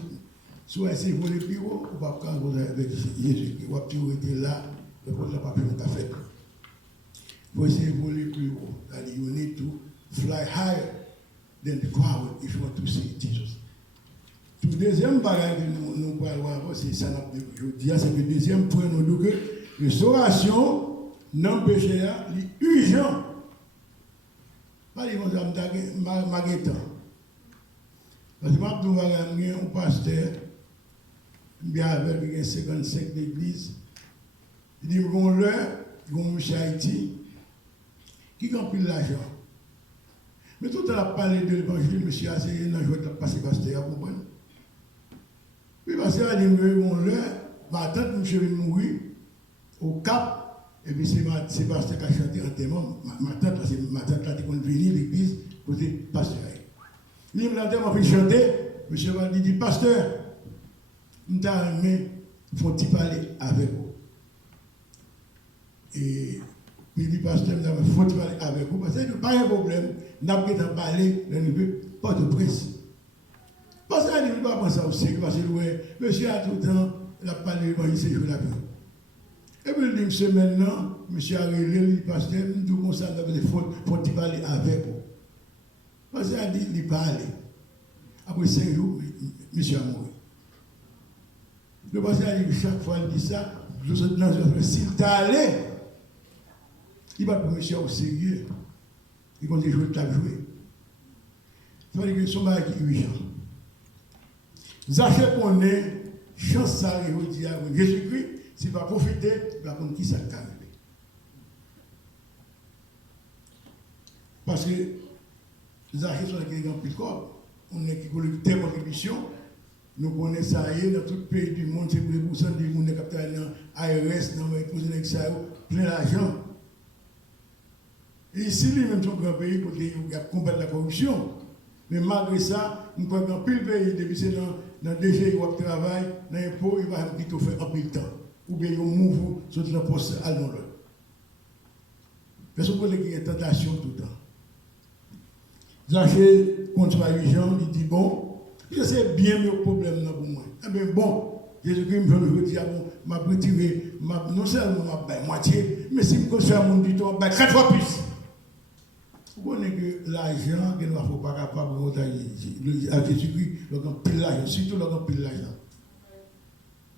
Si vous essayez voler pire, vous ne pouvez pas vous avec Jésus. Vous pouvez être là, vous ne pouvez pas faire fait. Vous essayez voler plus haut. You need to fly higher than the crowd if you want to see Jesus. Le deuxième bagage que nous parlons, c'est ça, je dis, c'est le deuxième point, nous disons que restauration, non péché, est urgent. Pas les gens qui ont maguetan. Parce que je suis un pasteur, bien avec 55 d'église. Il dit, bon, l'heure, il y a Haïti, qui a pris l'argent. Mais tout à l'heure, parlé de l'évangile, monsieur a essayé, non, je vais passer pasteur, vous comprenez? Puis, pasteur a dit, bon, l'heure, ma tante, monsieur, est mourir au Cap. Et puis c'est pasteur qui a chanté en témoin. Ma tante, c'est ma tante qui a venu à l'église, côté pasteur. Il m'a dit, je vais chanter. Monsieur va dire, pasteur, je t'ai faut-il parler avec vous. Et puis il dit, pasteur, faut-il parler avec vous. Parce que pas un problème, nous n'avons pas parlé dans le pas de presse. Parce qu'il ne va pas penser au sérieux, parce que monsieur a tout le temps, il a parlé, il s'est joué la paix. Et puis, une semaine, maintenant, monsieur a relé le pasteur, tout comme ça, il faut parler avec vous. Parce qu'il a dit, il parle. Après 5 jours, monsieur a mouru. Le pasteur a dit, chaque fois qu'il dit ça, s'il t'a allé, il va pour monsieur au sérieux. Il continue de jouer, il a joué. Ça veut dire que son mari est urgent. Zachée qu'on est, chance ça, il dit à Jésus-Christ, s'il va profiter, il va prendre qui ça arrive. Parce que les archives sont des grands plus corps. On est qui collecte des contributions. Nous connaissons ça dans tout le pays du monde, c'est pour ça que les gens qui sont dans l'ARS, dans plein d'argent. Et ici, lui-même, c'est un grand pays pour combattre la corruption. Mais malgré ça, nous pouvons dans pile pays, depuis c'est dans le DG qui travaille, dans l'impôt, il va plutôt faire un peu de temps. Ou bien il move sur le poste allemand. Parce qu'on peut qu'il y ait tentation tout le temps. Zaché contre les gens, il dit bon, c'est bien le problème là pour moi. Eh bien bon, Jésus-Christ me dit, bon, m'a retiré, non seulement m'a moitié, mais si je construis mon du temps, 4 fois plus. Vous connaissez que l'argent, il ne faut pas capable de voter à Jésus-Christ, il a pile l'argent, surtout il a pile l'argent.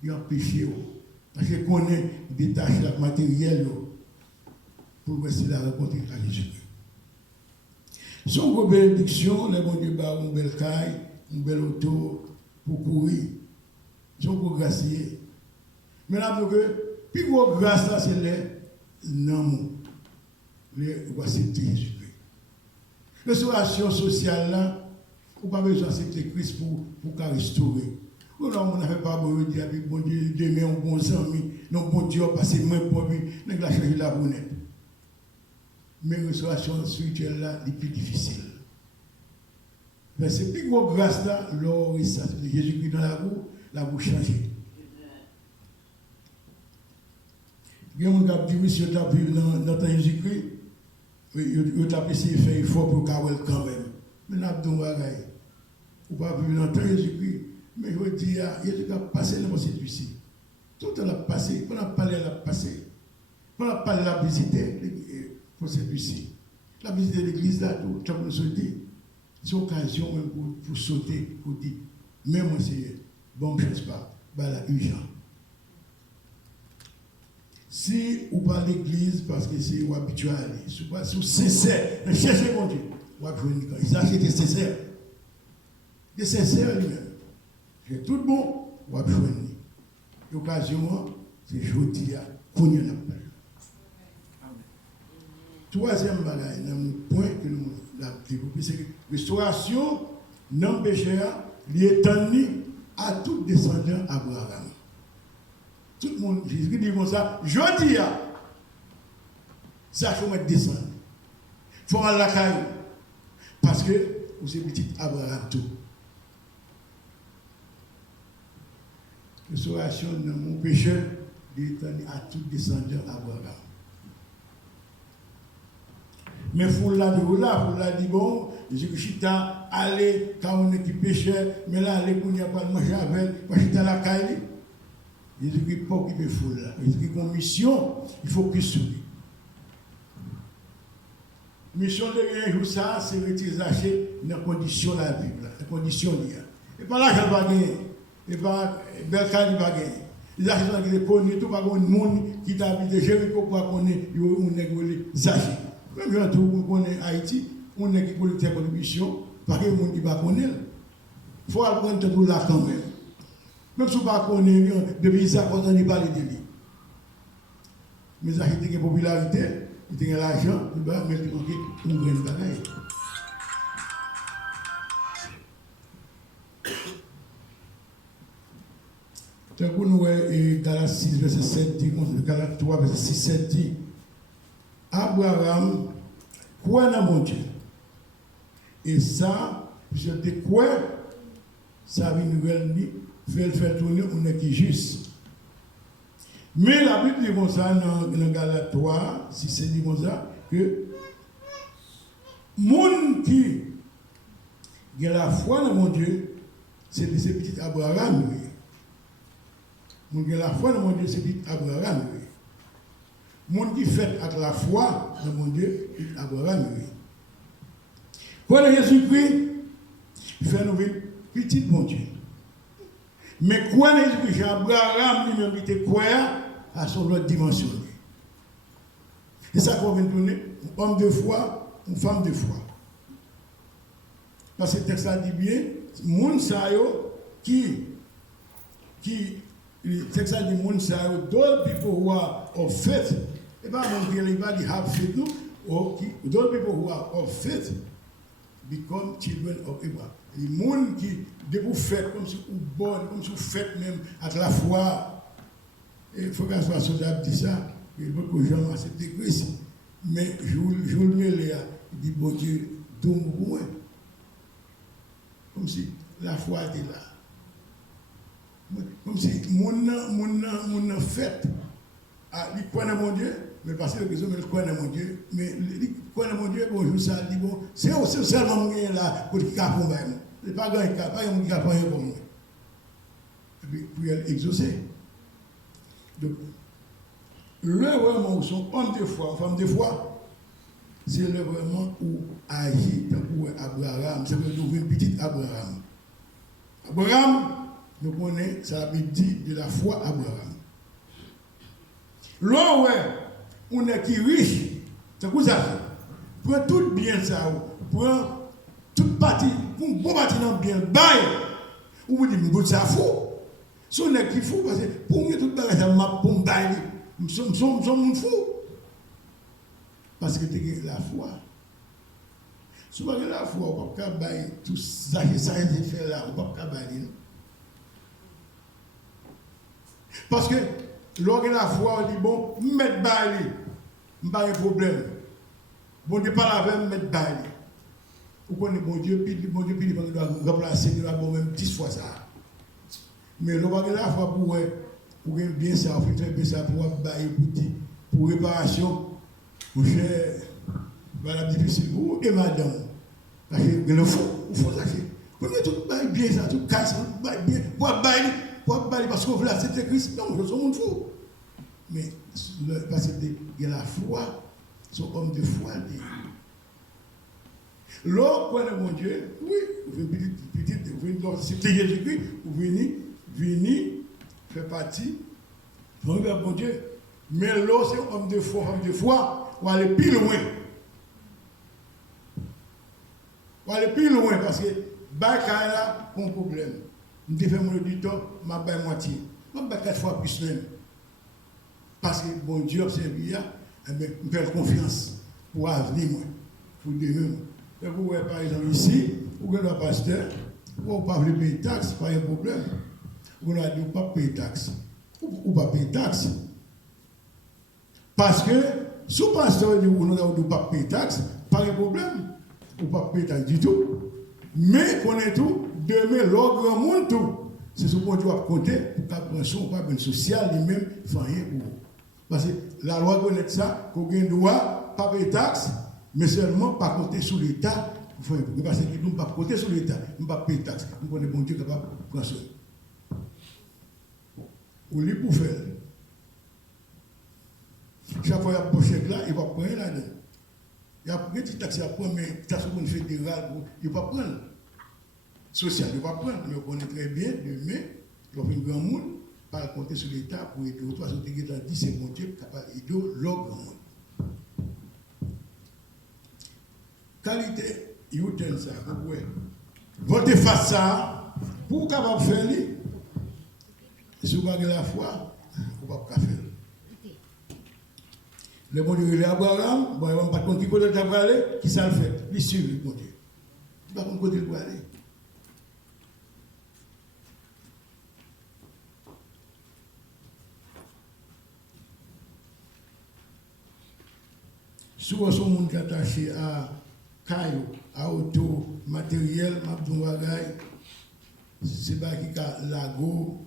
Il a péché. Parce qu'il connaît des tâches matérielles pour essayer de rencontrer à Jésus-Christ. Son bénédiction, les bons Dieu barrent une belle caille, une belle auto pour courir. Son gros gracier. Mais là, plus gros grâce là, c'est l'amour. Voici Jésus-Christ. Restauration sociale là, vous n'avez pas besoin d'accepter Christ pour restaurer. Ou là, on n'a pas besoin de dire, bon Dieu, demain, on bon ami, non, bon Dieu, passer moins pour lui, on a changé la bonnette. Mais la restauration spirituelle là, est plus difficile. Mais c'est plus gros grâce là, l'or et ça, Jésus-Christ dans la roue changée. Il y a un gars qui dit, monsieur, tu as vu dans Jésus-Christ, il a essayé de faire effort pour qu'il quand même. Mais il n'a pas de bagaille. Ou pas vivre dans Jésus-Christ. Mais je veux dire, Jésus a passé dans cette vie-ci. Tout le temps, il a passé. Quand on a parlé, il a passé. Quand on a parlé, il a visité pour cette vie-ci. Il a visité l'église là, tout le monde se dit. C'est l'occasion même pour sauter, pour dire, même moi, c'est bon, je ne sais pas, la urgence. Si vous parlez de l'église, parce que c'est habituel, si vous sincère, cherchez mon Dieu, vous avez joué une il s'agit de sincère. De sincère lui-même. C'est tout bon, vous avez joué une. L'occasion, c'est jeudi à Kounia n'a pas. Troisième bagaille, le point que nous avons développé, c'est que restauration, non pécheur, l'étendue à tout descendant Abraham. Tout le monde, Jésus dit comme ça, je dis, ça, il faut mettre descendre. Il faut aller la caille. Parce que vous êtes petit Abraham tout. Restauration de mon péché, d'étendre à tout descendant Abraham. Mais il faut la dire, bon, Jésus-Christ a allé, quand on est qui pécheur, mais là, allez, qu'on n'y a pas de manger avec, moi, j'étais à la caille. Jésus-Christ n'est pas occupé de foule là. Jésus-Christ a une mission, il faut qu'il soit. La mission de rien, ça, c'est retirer dans la condition de la Bible, la condition de l'IA. Et pas là qu'elle va gagner. Et pas Belkane va gagner. Les artisans qui connaissent tout, pas de monde qui habite Jéricho, pas connaît, on est Zaché. Même quand on connaît Haïti, on est qui collecte des contributions, pas que monde qui va connaître. Il faut apprendre tout là quand même. Même si on ne connaît pas, depuis ça, on ne parle de lui. Mais ça, il y a une popularité, il y a l'argent, il y a une grande bagaille. Tant que nous avons Galates 6, verset 7, Galates 3, verset 6, 7 dit, Abraham croit dans mon Dieu. Et ça, je te crois, ça vient nous dire, faire tourner, on est qui juste. Mais la Bible dit comme ça dans Galates 3, 6, 7 dit comme ça, que monde qui a la foi dans mon Dieu, c'est de ces petits Abraham. Mon qui a la foi dans mon Dieu, c'est petit Abraham. Mon qui fait avec la foi dans mon Dieu, c'est Abraham. Quand Jésus-Christ, il fait nous petit mon Dieu. Mais quoi Jésus-Christ, Abraham lui-même était quoi à son autre dimension. Et ça qu'on vient de tourner, un homme de foi, une femme de foi. Parce que le texte a dit bien, moun sa yo le texte a dit moun sa yo, those people who are of faith, et pas mon Dieu, il va dire have faith, those people who are of faith become children of Abraham. Les gens qui, de vous faites comme si vous bonnes, comme si vous faites même à la foi. Il faut qu'un soit soldat dit ça, il faut que les gens acceptent Christ. Mais je le mets là, il dit, bon Dieu, tout le monde. Comme si la foi était là. Comme si mon fait, il croit dans mon Dieu, mais parce que il croit dans mon Dieu, mais il croit dans mon Dieu, bonjour, ça, il dit, bon, c'est seulement mon Dieu là pour qu'il capte pour moi. Ce n'est pas grand cas, pas un qui capte pour moi. Pour exaucer. Donc, le vraiment où sont hommes de foi, femmes de foi, c'est le vraiment où agit pour Abraham, c'est le nouveau petit Abraham. Abraham, nous connaissons, ça veut dire de la foi Abraham. Là, ouais, on est qui riche, c'est quoi ça fait? Prends tout bien ça, prends toute partie, pour un bon bâtiment bien, bail, ou vous dites, mais ça fou. Si on est qui fou, parce que pour moi, tout le monde pour me bailler, nous sommes fous. Parce que tu as la foi. Si vous avez la foi, on ne peut pas bailler tout ça que ça a été fait là, on ne peut pas bailler. Parce que lorsque la foi, on dit, bon, mettre bailler, pas de problème. Bon Dieu parle avec mettre bailler. Vous connaissez bon Dieu, puis il doit remplacer, il doit même 10 fois ça. Mais le bagage la foi pour bien ça, on fait bien ça pour bailler pour réparation, pour cher, voilà difficile pour et madame. Parce que il faut ça. Pour tout bailler bien ça, tout casse, bailler bien, pour bailler parce qu'on veut accepter Christ. Non, je suis un monde fou. Mais parce que il y a la foi, sont hommes de foi. L'homme connaît mon Dieu, oui, vous venez accepter Jésus-Christ, vous venez faire partie, vous venez mon Dieu. Mais l'autre, c'est homme de foi, on va aller plus loin. On va aller plus loin parce que, Bakaya, pas un problème. Je fais mon auditeur, je vais moitié. Je vais 4 fois plus même. Parce que bon Dieu observe, je fais confiance pour l'avenir, pour demain. Et vous voyez par exemple ici, vous avez un pasteur, vous ne pouvez pas payer taxes, pas un problème. Vous n'avez pas payer taxes. Ou pas payer taxes. Parce que, si le pasteur dit que vous n'avez pas payer taxes, pas un problème. Ou pas payer taxes du tout. Mais, qu'on est tout, demain, l'ordre monde tout. C'est ce qu'on doit compter pour qu'après ça, on pas social, lui-même, fait rien pour vous. Parce que la loi connaît ça, qu'on ne doit pas payer taxes, mais seulement pas compter sur l'État. Parce qu'ils ne doivent pas compter sur l'État, ils ne doivent pas payer taxes. Nous connaissons bon Dieu capable de prendre ça. Ou lui pour faire. Chaque fois qu'il y a un pochette là, il va prendre là-dedans. Il y a un petit taxe à prendre, mais taxe fédérale, il ne va pas prendre. Social, il ne va pas prendre. Mais on connaît très bien, demain, il y a un grand monde, pas compter sur l'État pour aider l'autre. Parce que l'État dit c'est mon Dieu capable d'aider le grand monde. Qualité, il y a ça. Votez face ça, pour capable faire lui. Si vous avez la foi, vous ne pouvez pas faire. Le bon Dieu, il est Abraham, bon, il ne va pas compter qui côté il va aller, qui ça le fait? Il suit le bon Dieu. Il ne va pas compter côté il va aller. Souvent, son monde attaché à caillou, à auto, matériel, c'est pas qui a lago,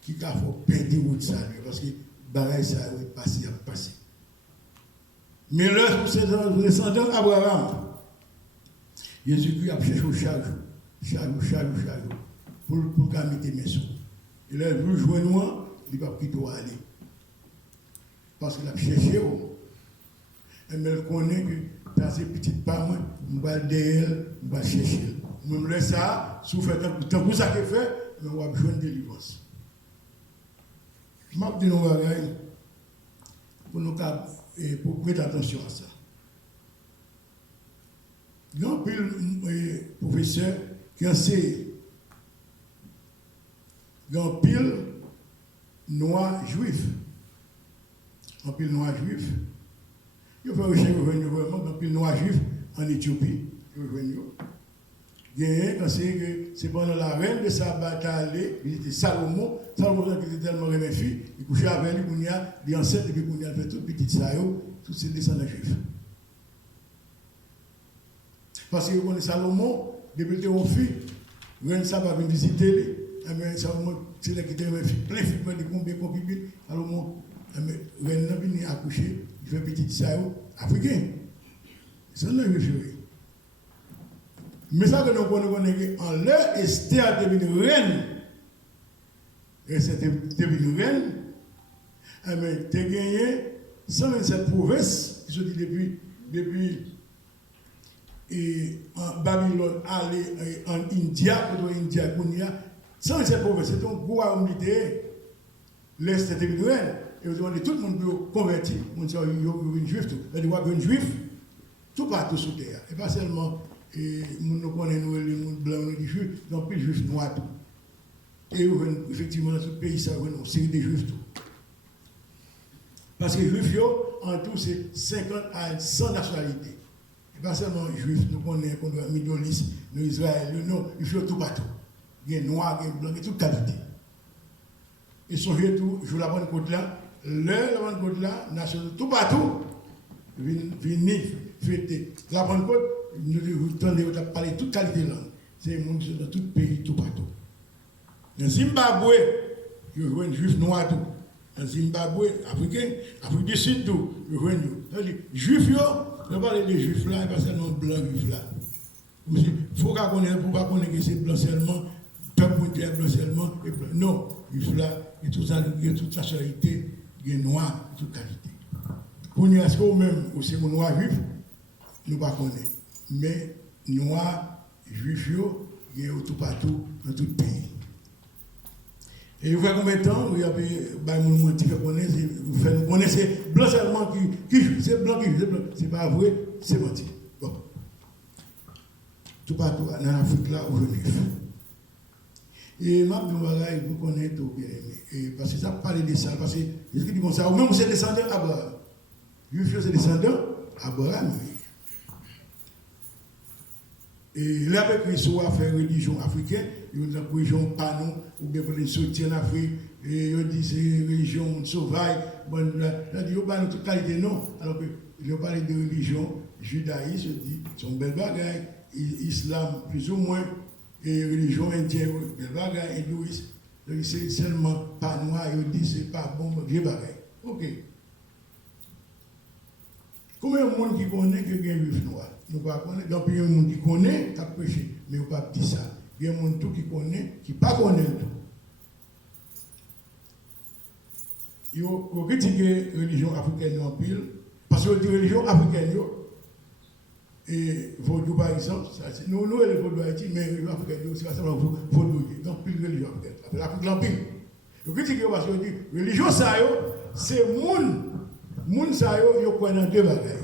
qui a fait perdre de route ça, parce que bagaille ça est passé à passer. Mais là, pour ces descendants d'Abraham, Jésus-Christ a cherché chaque jour, pour calmer mes sous. Il a vu jouer noir, il ne va pas quitter aller. Parce qu'il a cherché. Et je connais que dans ces petites pas, je vais derrière, je vais chercher. Je me laisse ça, si vous faites tant que ça que fait, mais on va besoin de délivrance. Je vais dire nos bagages pour prêter attention à ça. Il y a un pile professeur qui enseigne. Il y a un pile noir juif. Un pile noir juif. Il faut rejoindre vraiment dans le noir juif en Éthiopie. Quand c'est pendant la reine de sa bataille, il était Salomon. Salomon qui était tellement remercié, il couchait avec lui, il enceinte, et puis il a fait tout petit ça, tous ses descendants juifs. Parce que quand Salomon, depuis qu'il était fils, reine ça va venir visiter, mais Salomon, c'est là qu'il était plein de filles, de combien de concubines, Salomon, reine n'a venu accoucher, il fait petit ça, africain. C'est un juif. Mais ça que nous connaissons, en l'heure, Esther est devenue reine. Esther est devenue reine. Mais tu as gagné 127 provinces qui sont depuis en Babylone, aller en India, pour India, 127 provinces. C'est un gros royaume militaire. L'Est est devenue reine. Et aujourd'hui, tout le monde peut convertir. On dit, il y a une juif. Il y a une juif, tout partout sur terre. Et pas seulement. Et nous connaissons les gens blancs, les juifs, donc plus juifs noirs. Et effectivement, dans ce pays, ça a une série de juifs. Parce que les juifs, en tout, c'est 50 à 100 nationalités. Et pas seulement les juifs, nous connaissons les Middle East, les Israéliens, non, ils font tout partout. Il y a des noirs, il y a des blancs, il y a toute qualité. Ils sont tout, je la bonne côte là, la bonne côte là, nationaux, tout partout, venir fêter. La bonne côte, nous entendons parler de toute qualité de langue. C'est les gens qui sont dans tout pays, tout partout. Dans Zimbabwe, il y a des juifs noirs tout. Dans Zimbabwe, africain, Afrique du Sud tout, il y a des juifs, on parle des juifs là, et pas seulement blancs juifs là. Il faut qu'on connaisse, pour pas connaître que c'est blanc seulement, peuple mondial blanc seulement, et blanc. Non, juifs là, il y a toute nationalité, il y a noir, toute qualité. Pour nous, est-ce que même, c'est mon noir juif, nous ne connaissons pas. Mais noirs, juifs, il y a tout partout, dans tout le pays. Et vous faites combien de temps, vous avez menti que vous connaissez blanc seulement qui joue, c'est blanc qui joue, c'est blanc. C'est pas vrai, c'est menti. Bon. Tout partout, dans l'Afrique là, où je vis. Et ma vous connaissez tout bien. Et parce que ça parle de ça, parce que je dis comme ça, ou même vous êtes descendant d'Abraham. Juifs, c'est descendant d'Abraham. Et là, avec les soins à faire religion africaine, il y a une religion panon, ou bien pour les sortir en Afrique, et ils disent c'est religion sauvage, bon, là, ils ont toute qualité, non. Alors qu'ils ont parlé de religion, judaïsme, dit, c'est une belle bagaille, islam, plus ou moins, et religion indienne, belle bagaille, hindouisme, donc c'est seulement pas noir, ils disent c'est pas bon, vieux bagaille. Ok. Combien de monde qui connaît que il y a un juif noir? Nous ne connaissons pas. Donc, il y a des gens qui connaissent, qui ont péché, mais ils ne pas dit ça. Il y a des gens qui connaissent, qui ne connaissent pas tout. Ils ont critiqué la religion africaine en pile, parce que la religion africaine, et Vaudou par exemple, nous, les Vaudou Haïti, mais la religion africaine, c'est pas seulement Vaudou. Donc, plus de religion africaine. L'Afrique l'Empire. Ils ont critiqué parce qu'ils disent, religion, ça, c'est moun ça, ils croient dans deux bagages.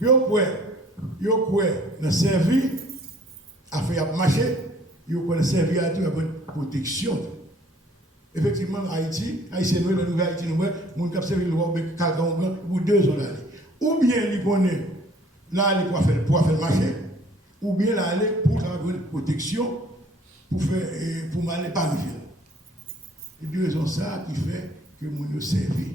Ils croient dans servir, à faire marcher, ils croient dans servir à toute bonne protection. Effectivement, Haïti, nous, la nouvelle Haïti, nous, qui servi le roi pour 2 ans. Ou bien, ils connaissent, là, aller pour faire marcher, ou bien, là, aller pour avoir une protection, pour m'aller par le ville. Et 2 raisons ça qui fait que nous servi.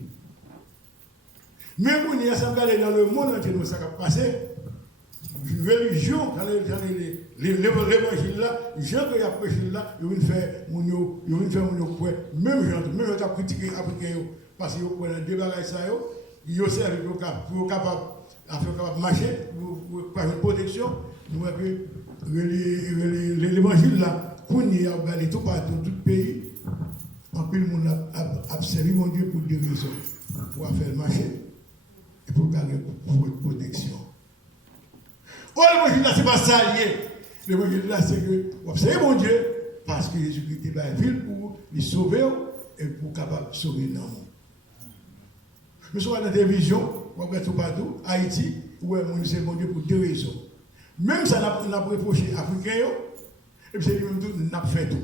Même si nous sommes allés dans le monde entier, nous sommes passés, religion, dans l'évangile là, les gens qui ont prêché là, ils vont faire mon quoi. Même gens qui ont critiqué africain, parce qu'ils ont des bagages, ils ont servi pour capable de marcher, pour faire une protection. Nous voyons que l'évangile là, qu'on y a regardé tout partout, tout le pays, en plus le monde a servi mon Dieu pour 2 raisons. Pour faire marcher. Et pour garder votre protection. Oh, l'évangile là, ce n'est pas ça lié. L'évangile là, c'est que vous observez mon Dieu, parce que Jésus-Christ est dans la ville pour les sauver et pour capable de sauver le monde. Nous sommes dans la télévision, on regarde tout partout, Haïti, où on sait mon Dieu pour 2 raisons. Même ça, on a reproché les Africains, et puis c'est nous-mêmes tout, on a fait tout.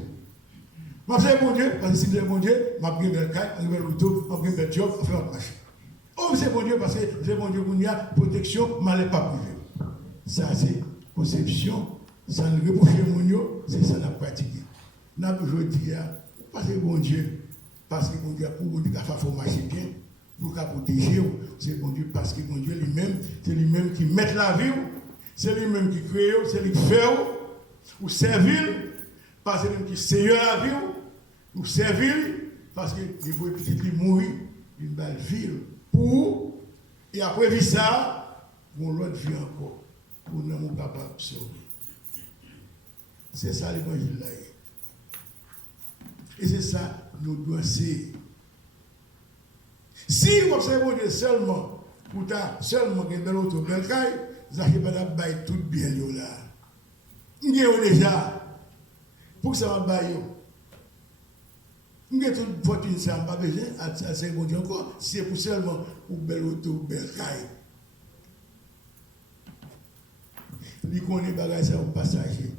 Je sais mon Dieu, parce que si c'est mon Dieu, je vais bien le caille, je vais le retour, je vais bien le job, je vais faire un marché. Oh, c'est bon Dieu, parce que c'est bon Dieu qu'on y a protection, mais elle n'est pas privée. Ça, c'est conception, ça ne reproche mon Dieu, c'est ça qu'on a pratiqué. Nous avons toujours dit, parce que bon Dieu, parce que bon Dieu, pour bon Dieu, il faut marcher bien, pour protéger, c'est bon Dieu, parce que bon Dieu lui-même, c'est lui-même qui met la vie, c'est lui-même qui crée, c'est lui qui fait, ou servir, parce que c'est lui qui seigneur la vie, ou servir, parce qu'il faut petit mourir d'une belle vie, pour, et après vivre ça, on l'autre vie encore, pour nous être capables de sauver. C'est ça l'évangile là. Et c'est ça, nous devons essayer. Si vous observez Dieu seulement, pourtant, seulement qu'il y a de l'autre belle caille, vous n'avez pas de tout bien là. Vous avez déjà, pour que ça va bailler. Vous avez toute fortune, ça n'a pas besoin, à 5 Dieu encore, c'est pour seulement pour belle auto, belle caille. Il connaît les bagages au passager.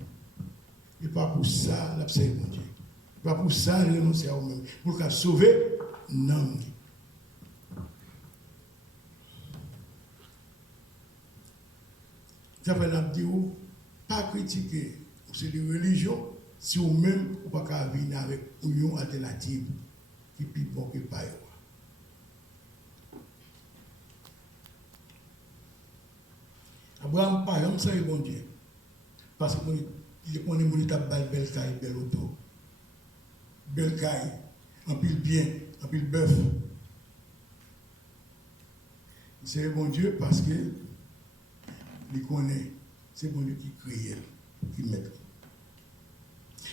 Et pas pour ça, l'absence de Dieu. Pas pour ça, renoncer à vous-même. Pour qu'à sauver, non. Ça fait dire, pas critiquer, c'est des religions, si vous-même, vous ne pouvez pas venir avec une alternative qui est plus bon que pas. Abraham, par exemple, c'est bon Dieu. Parce que il connaît mon état belle caille, belle auto. Belle caille, en pile bien, en pile bœuf. C'est bon Dieu parce que il connaît, c'est bon Dieu qui crée, qui met.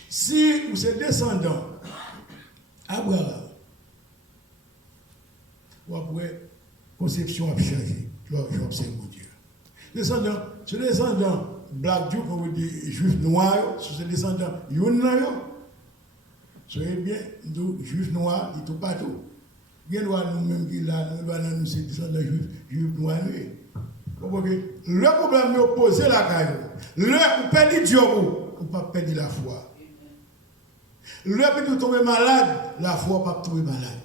Si vous êtes descendant, Abraham, ou après, conception a changé, j'observe mon Dieu. Descendant, ce descendant, Black Jew, comme vous dites, juif noir, ce descendant, Yonayo, soyez bien, nous, juifs noirs, ils sont partout. Bien, nous-mêmes qui là, nous devons nous descendants juifs noirs. Le problème est posé la caille. Le perdre Dieu, ou pas perdre la foi. Le peut tomber malade, la foi pas tomber malade.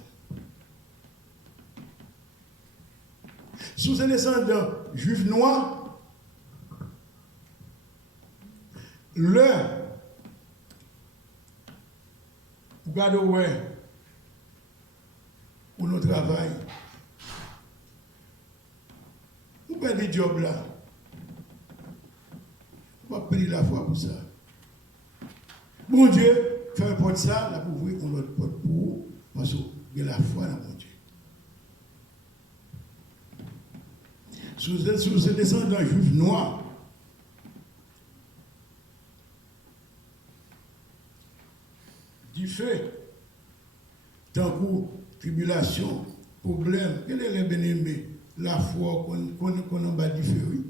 Sous ces descendants juifs noirs, le regardez ouais pour notre travail. Vous perdez le job là. Vous ne perdez la foi pour ça. Bon Dieu, fait un porte ça, là pour ouvrir on l'autre porte pour vous, parce que vous avez la foi dans mon Dieu. Sous ces descendants juifs noirs, du fait, tant que tribulation, problème, quel est le bien-aimé? La foi qu'on a différé.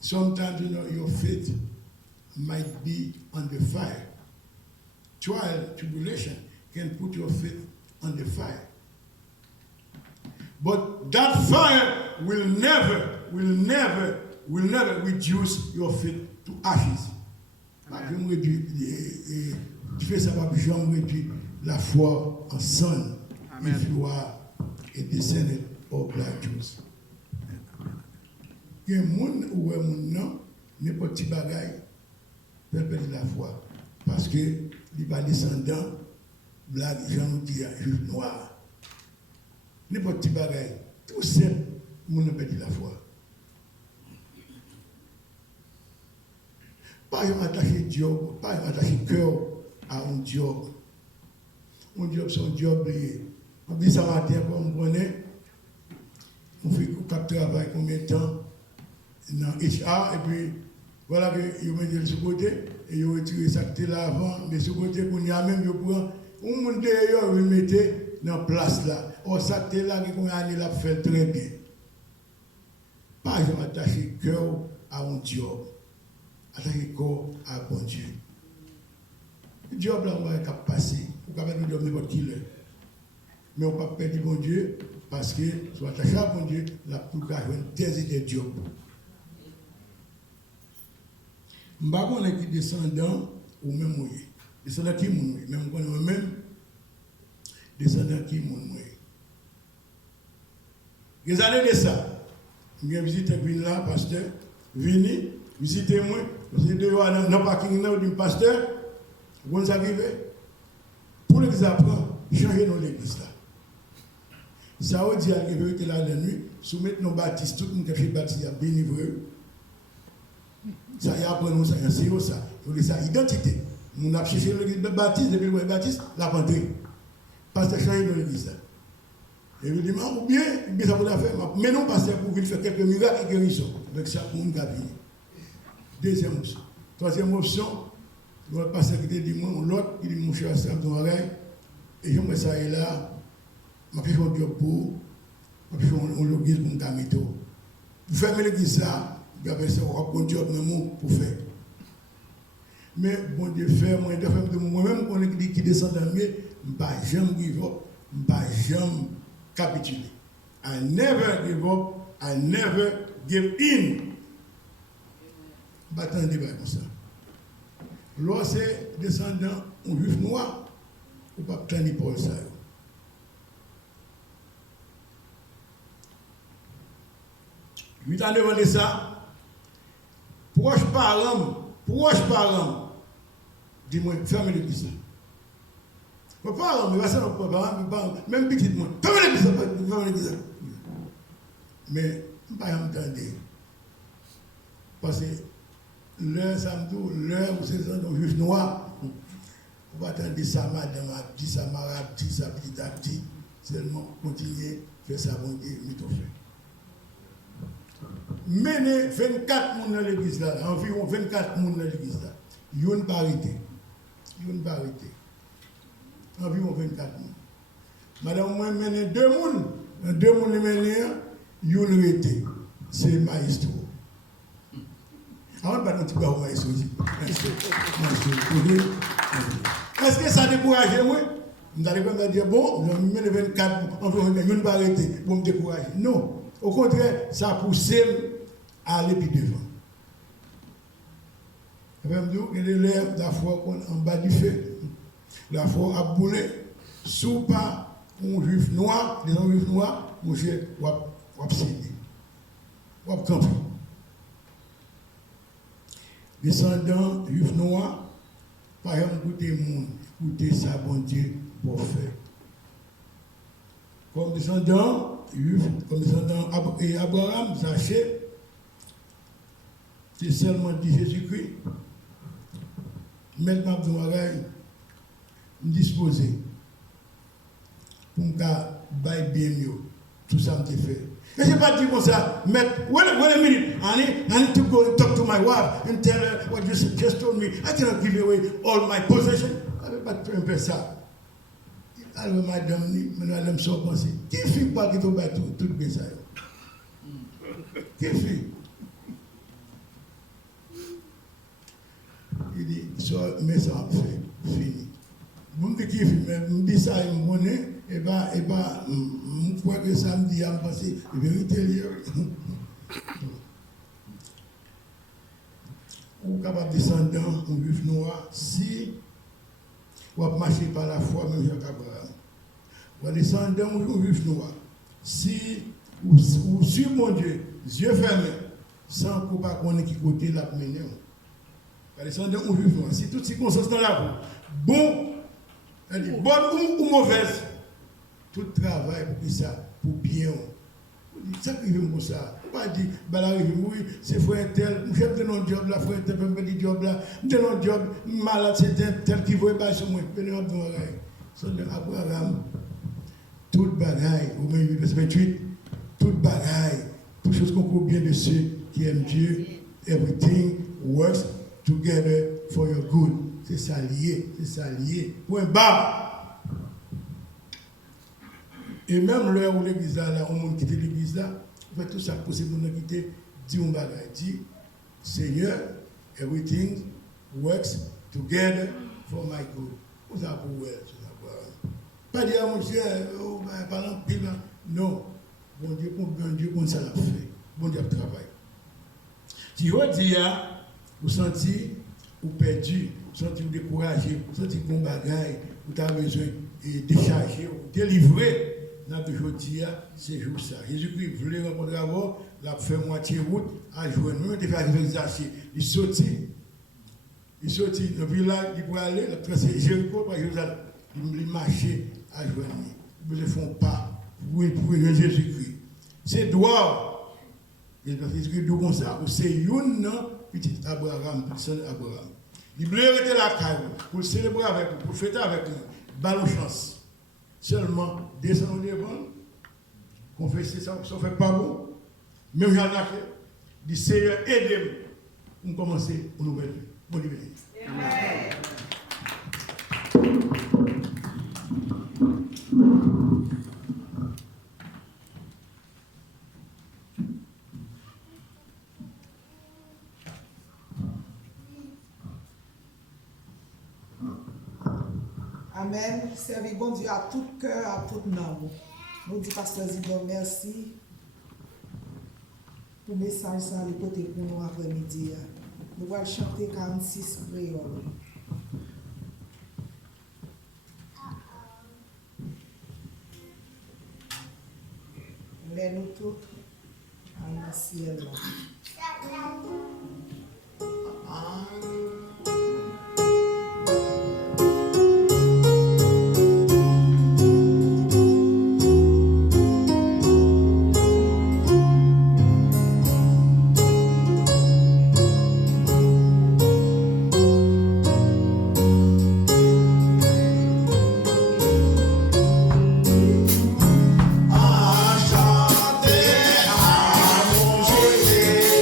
Sometimes your faith might be on the fire. Trial, tribulation can put your faith on the fire. But that fire will never reduce your faith to ashes. Tu fais ça, jamais réduire la foi en son. If you are a descendant of black Jews. Il y a un monde où un monde n'importe quel bagaille peut perdre la foi. Parce que il va descendant black gens qui est juif noir. N'importe quel bagaille, tout seul, le monde perd la foi. Pas attacher job, pas attacher cœur à un job. Un job, c'est un job lié. On dit ça matin, comme on connaît, on fait un travail combien de temps dans HR, et puis voilà que vous mettez ce côté, et vous retirez ça qui était là avant, mais ce côté qu'on y a même, vous prenez, on monte d'ailleurs, vous mettez dans place là. Or, ça qui était là, qu'on a là, fait très bien. Pas je m'attacher cœur à un job, attacher corps à bon Dieu. Le job là, on va passer, vous pouvez nous donner n'importe qui là. Mais on ne peut pas perdre bon Dieu parce que soit attaché à bon Dieu, la pour qu'à des idées de job. Je ne sais pas qui descendant ou même moi. Descendant qui est moi. Même moi-même, descendant qui est moi. Des années de ça, j'ai visité là, pasteur, vini, visiter moi, vous êtes dehors dans le parking du pasteur, vous arrivez, pour l'église apprendre, changer dans l'église là. Ça veut dire que vous là la nuit, soumettre nos baptistes, tout le monde qui fait baptiste, bien livré. Ça y a appris nous, ça y a c'est ça. Il ça identité. Nous avons cherché l'église de baptiste, depuis le baptiste, la rentrée. Pasteur changer dans l'église là. Et vous dites, ou bien ça vous l'a fait, mais non, pasteur, pour venir faire quelques miracles et guérison. Donc ça, pour nous gagner. Deuxième option. Troisième option, le pasteur qui dit, l'autre, il dit, mon cher, ça ton oreille, et je me ça est là, je fais un job pour, je fais un logis pour me gagner tout. Vous fermez l'église ça, vous avez ça, un job même pour faire. Mais bon Dieu fait, moi-même, quand on qui descend dans le milieu, je ne vais jamais give up, je ne vais jamais capituler. I never give up, I never give in. Battant un débat comme ça. Lorsque c'est descendant un juif noir, on ne peut pas tenir Paul ça. 8 ans devant de ça, proche parent, dis-moi, fermez l'église. Papa, mais ça, papa, même petit moi, fermez l'église. Mais, je ne peux pas m'entendre. Parce que l'heure samedi, l'heure où c'est un juif noir, on va attendre ça, madame, petit ça, marabe, petit ça, petit à petit, seulement continuer, faire ça, bon Dieu, mais tout fait. Mener 24 personnes dans l'église là, environ 24 personnes dans l'église là. Il y a une parité. Environ 24 personnes. Madame, moi, mener 2 personnes. Dans 2 personnes, mener, il y a une rété. C'est maestro. Avant de parler de tout le maestro aussi. Est-ce que ça décourage moi? Vous allez pas me dire, bon, je mets 24, environ, il y a une parité pour me décourager. Non. Au contraire, ça a poussé à aller plus devant. Il y a l'air la foi en bas du feu. La foi a boulé. Sous pas un juif noir, des non-juifs noirs, mon cher, ou a cédé. Ou a campé. Descendants juifs noirs, par exemple, écoutez ça, bon Dieu, pour faire. Comme descendants, comme descendant Abraham, Zachée, c'est seulement dit Jésus-Christ. Maintenant, je me disposer pour me faire bien mieux. Tout ça me fait. Et je n'ai pas dit comme ça, wait a minute, I need to go and talk to my wife and tell her what you just told me. I cannot give away all my possessions. Je ne vais pas faire ça. Alors, madame sort penser, qui fait pas qui tombe tout le ça? Qui fait? Il dit, mais ça fait, fini. Bon, qui fait, mais me dit ça, il me connaît, et bien, je crois que ça me dit, je pense que la vérité, ou capable de descendre un juif noir, si ou marcher par la foi, même Jacques Abraham. Ou descendre dans un juif noir. Si ou sur mon Dieu, yeux fermés, sans qu'on ne pas connaître qui côté la mener. Ou descendre dans un juif noir. Si toutes ces circonstances dans la vie, bonne ou mauvaise, tout travail pour ça, pour bien. Ça qui veut comme ça. Pas dire, oui, c'est frère tel, je fais un job là, frère tel, je fais un job là, je fais un job malade, c'est tel qui veut pas sur moi. C'est Abraham. Tout bagaille, au moins 28, tout bagaille, toute chose qu'on trouve bien de ceux qui aiment Dieu, everything works together for your good. C'est ça lié. Point barre. Et même l'heure où l'église là, on monde quitte l'église là, on fait tout ça possible pour nous quitter, dit un bagage, dit Seigneur, everything works together for my good. Vous avez pour pas dire mon Dieu, parlant pile, non. Bon Dieu, comme ça l'a fait. Bon Dieu travaille. Si vous dites, vous sentez, vous perdu, vous sentez découragé, vous sentez bon bagaille, vous avez besoin de décharger, de délivrer, n'a toujours dit, c'est jour ça. Jésus-Christ voulait rencontrer avant, il a fait moitié route, à joindre. Nous, il a fait l'exercice. Il sortit dans le village, il pouvait aller, il a traversé Jéricho, par Jérusalem. Il marchait à joindre. Ils ne font pas pour Jésus-Christ. C'est droit. Jésus-Christ dit comme ça. C'est une petit Abraham, personne Abraham. Il voulait arrêter la caille pour célébrer avec nous, pour fêter avec nous. Ballon chance. Seulement, descendre devant, confesser ça, ça ne fait pas bon. Même j'en ai fait. Du Seigneur, aidez-moi. On commence une nouvelle vie. Bonne nuit. Amen. Servez bon Dieu à tout cœur, à toute âme. Nous disons, Pasteur Zidon, merci pour le message ça, le côté pour nous après-midi. Nous allons chanter 46 créoles. Lève-nous tous en ciel. À chanter, à mon Jésus.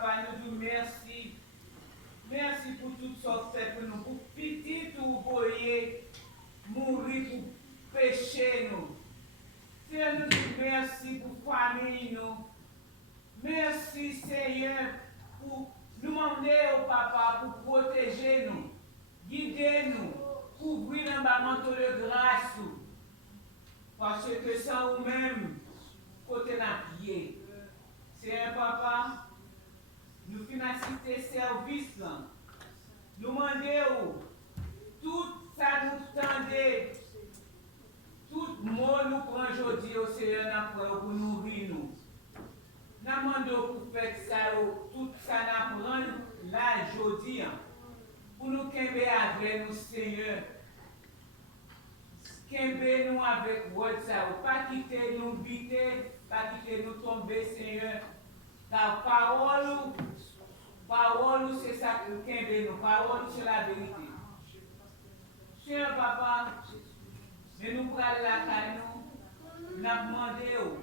papa, nous disons merci. Merci pour tout ce que fait pour nous. Pour petit ou voyer mourir pour pécher nous. Seigneur, nous disons merci pour famille nous. Merci Seigneur pour nous demander au papa pour protéger nous, guider nous, couvrir un manteau de grâce. Parce que sans nous-mêmes, côté d'un pied. Seigneur papa, nous financiter service. Nous demandons tout ça nous tendait. Tout le monde nous prend aujourd'hui au Seigneur pour nourrir nous. Nous demandons pour faire ça, tout ça nous prend là aujourd'hui. Pour nous qu'aimer avec nous, Seigneur. Qu'aimer nous avec votre ça. Pas quitter nous biter, pas quitter nous tomber, Seigneur. Car parole, c'est ça que qu'aimer nous. Parole, c'est la vérité. Cher papa, mais nous prenons la caille, nous demandons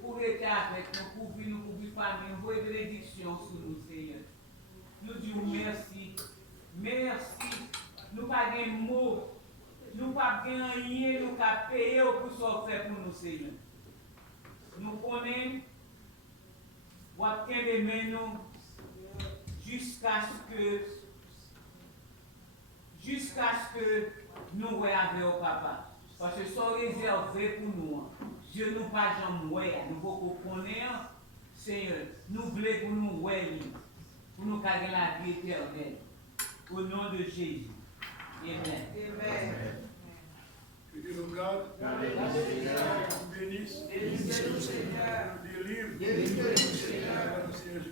pour être avec nous, pour vivre famille, vos bénédictions sur nous, Seigneur. Nous disons merci. Merci. Nous n'avons pas de mots. Nous n'avons pas de rien. Nous n'avons pas payé pour ce qu'on fait pour nous, Seigneur. Nous connaissons. Nous avons jusqu'à ce que nous voyons au papa. Parce que c'est réservé pour nous. Dieu nous pas jamais voir. Nous voulons connaître, Seigneur. Nous voulons pour nous voir, pour nous garder la vie éternelle. Au nom de Jésus. Amen. Amen. Que Dieu nous garde, nous bénisse, nous délivre, Seigneur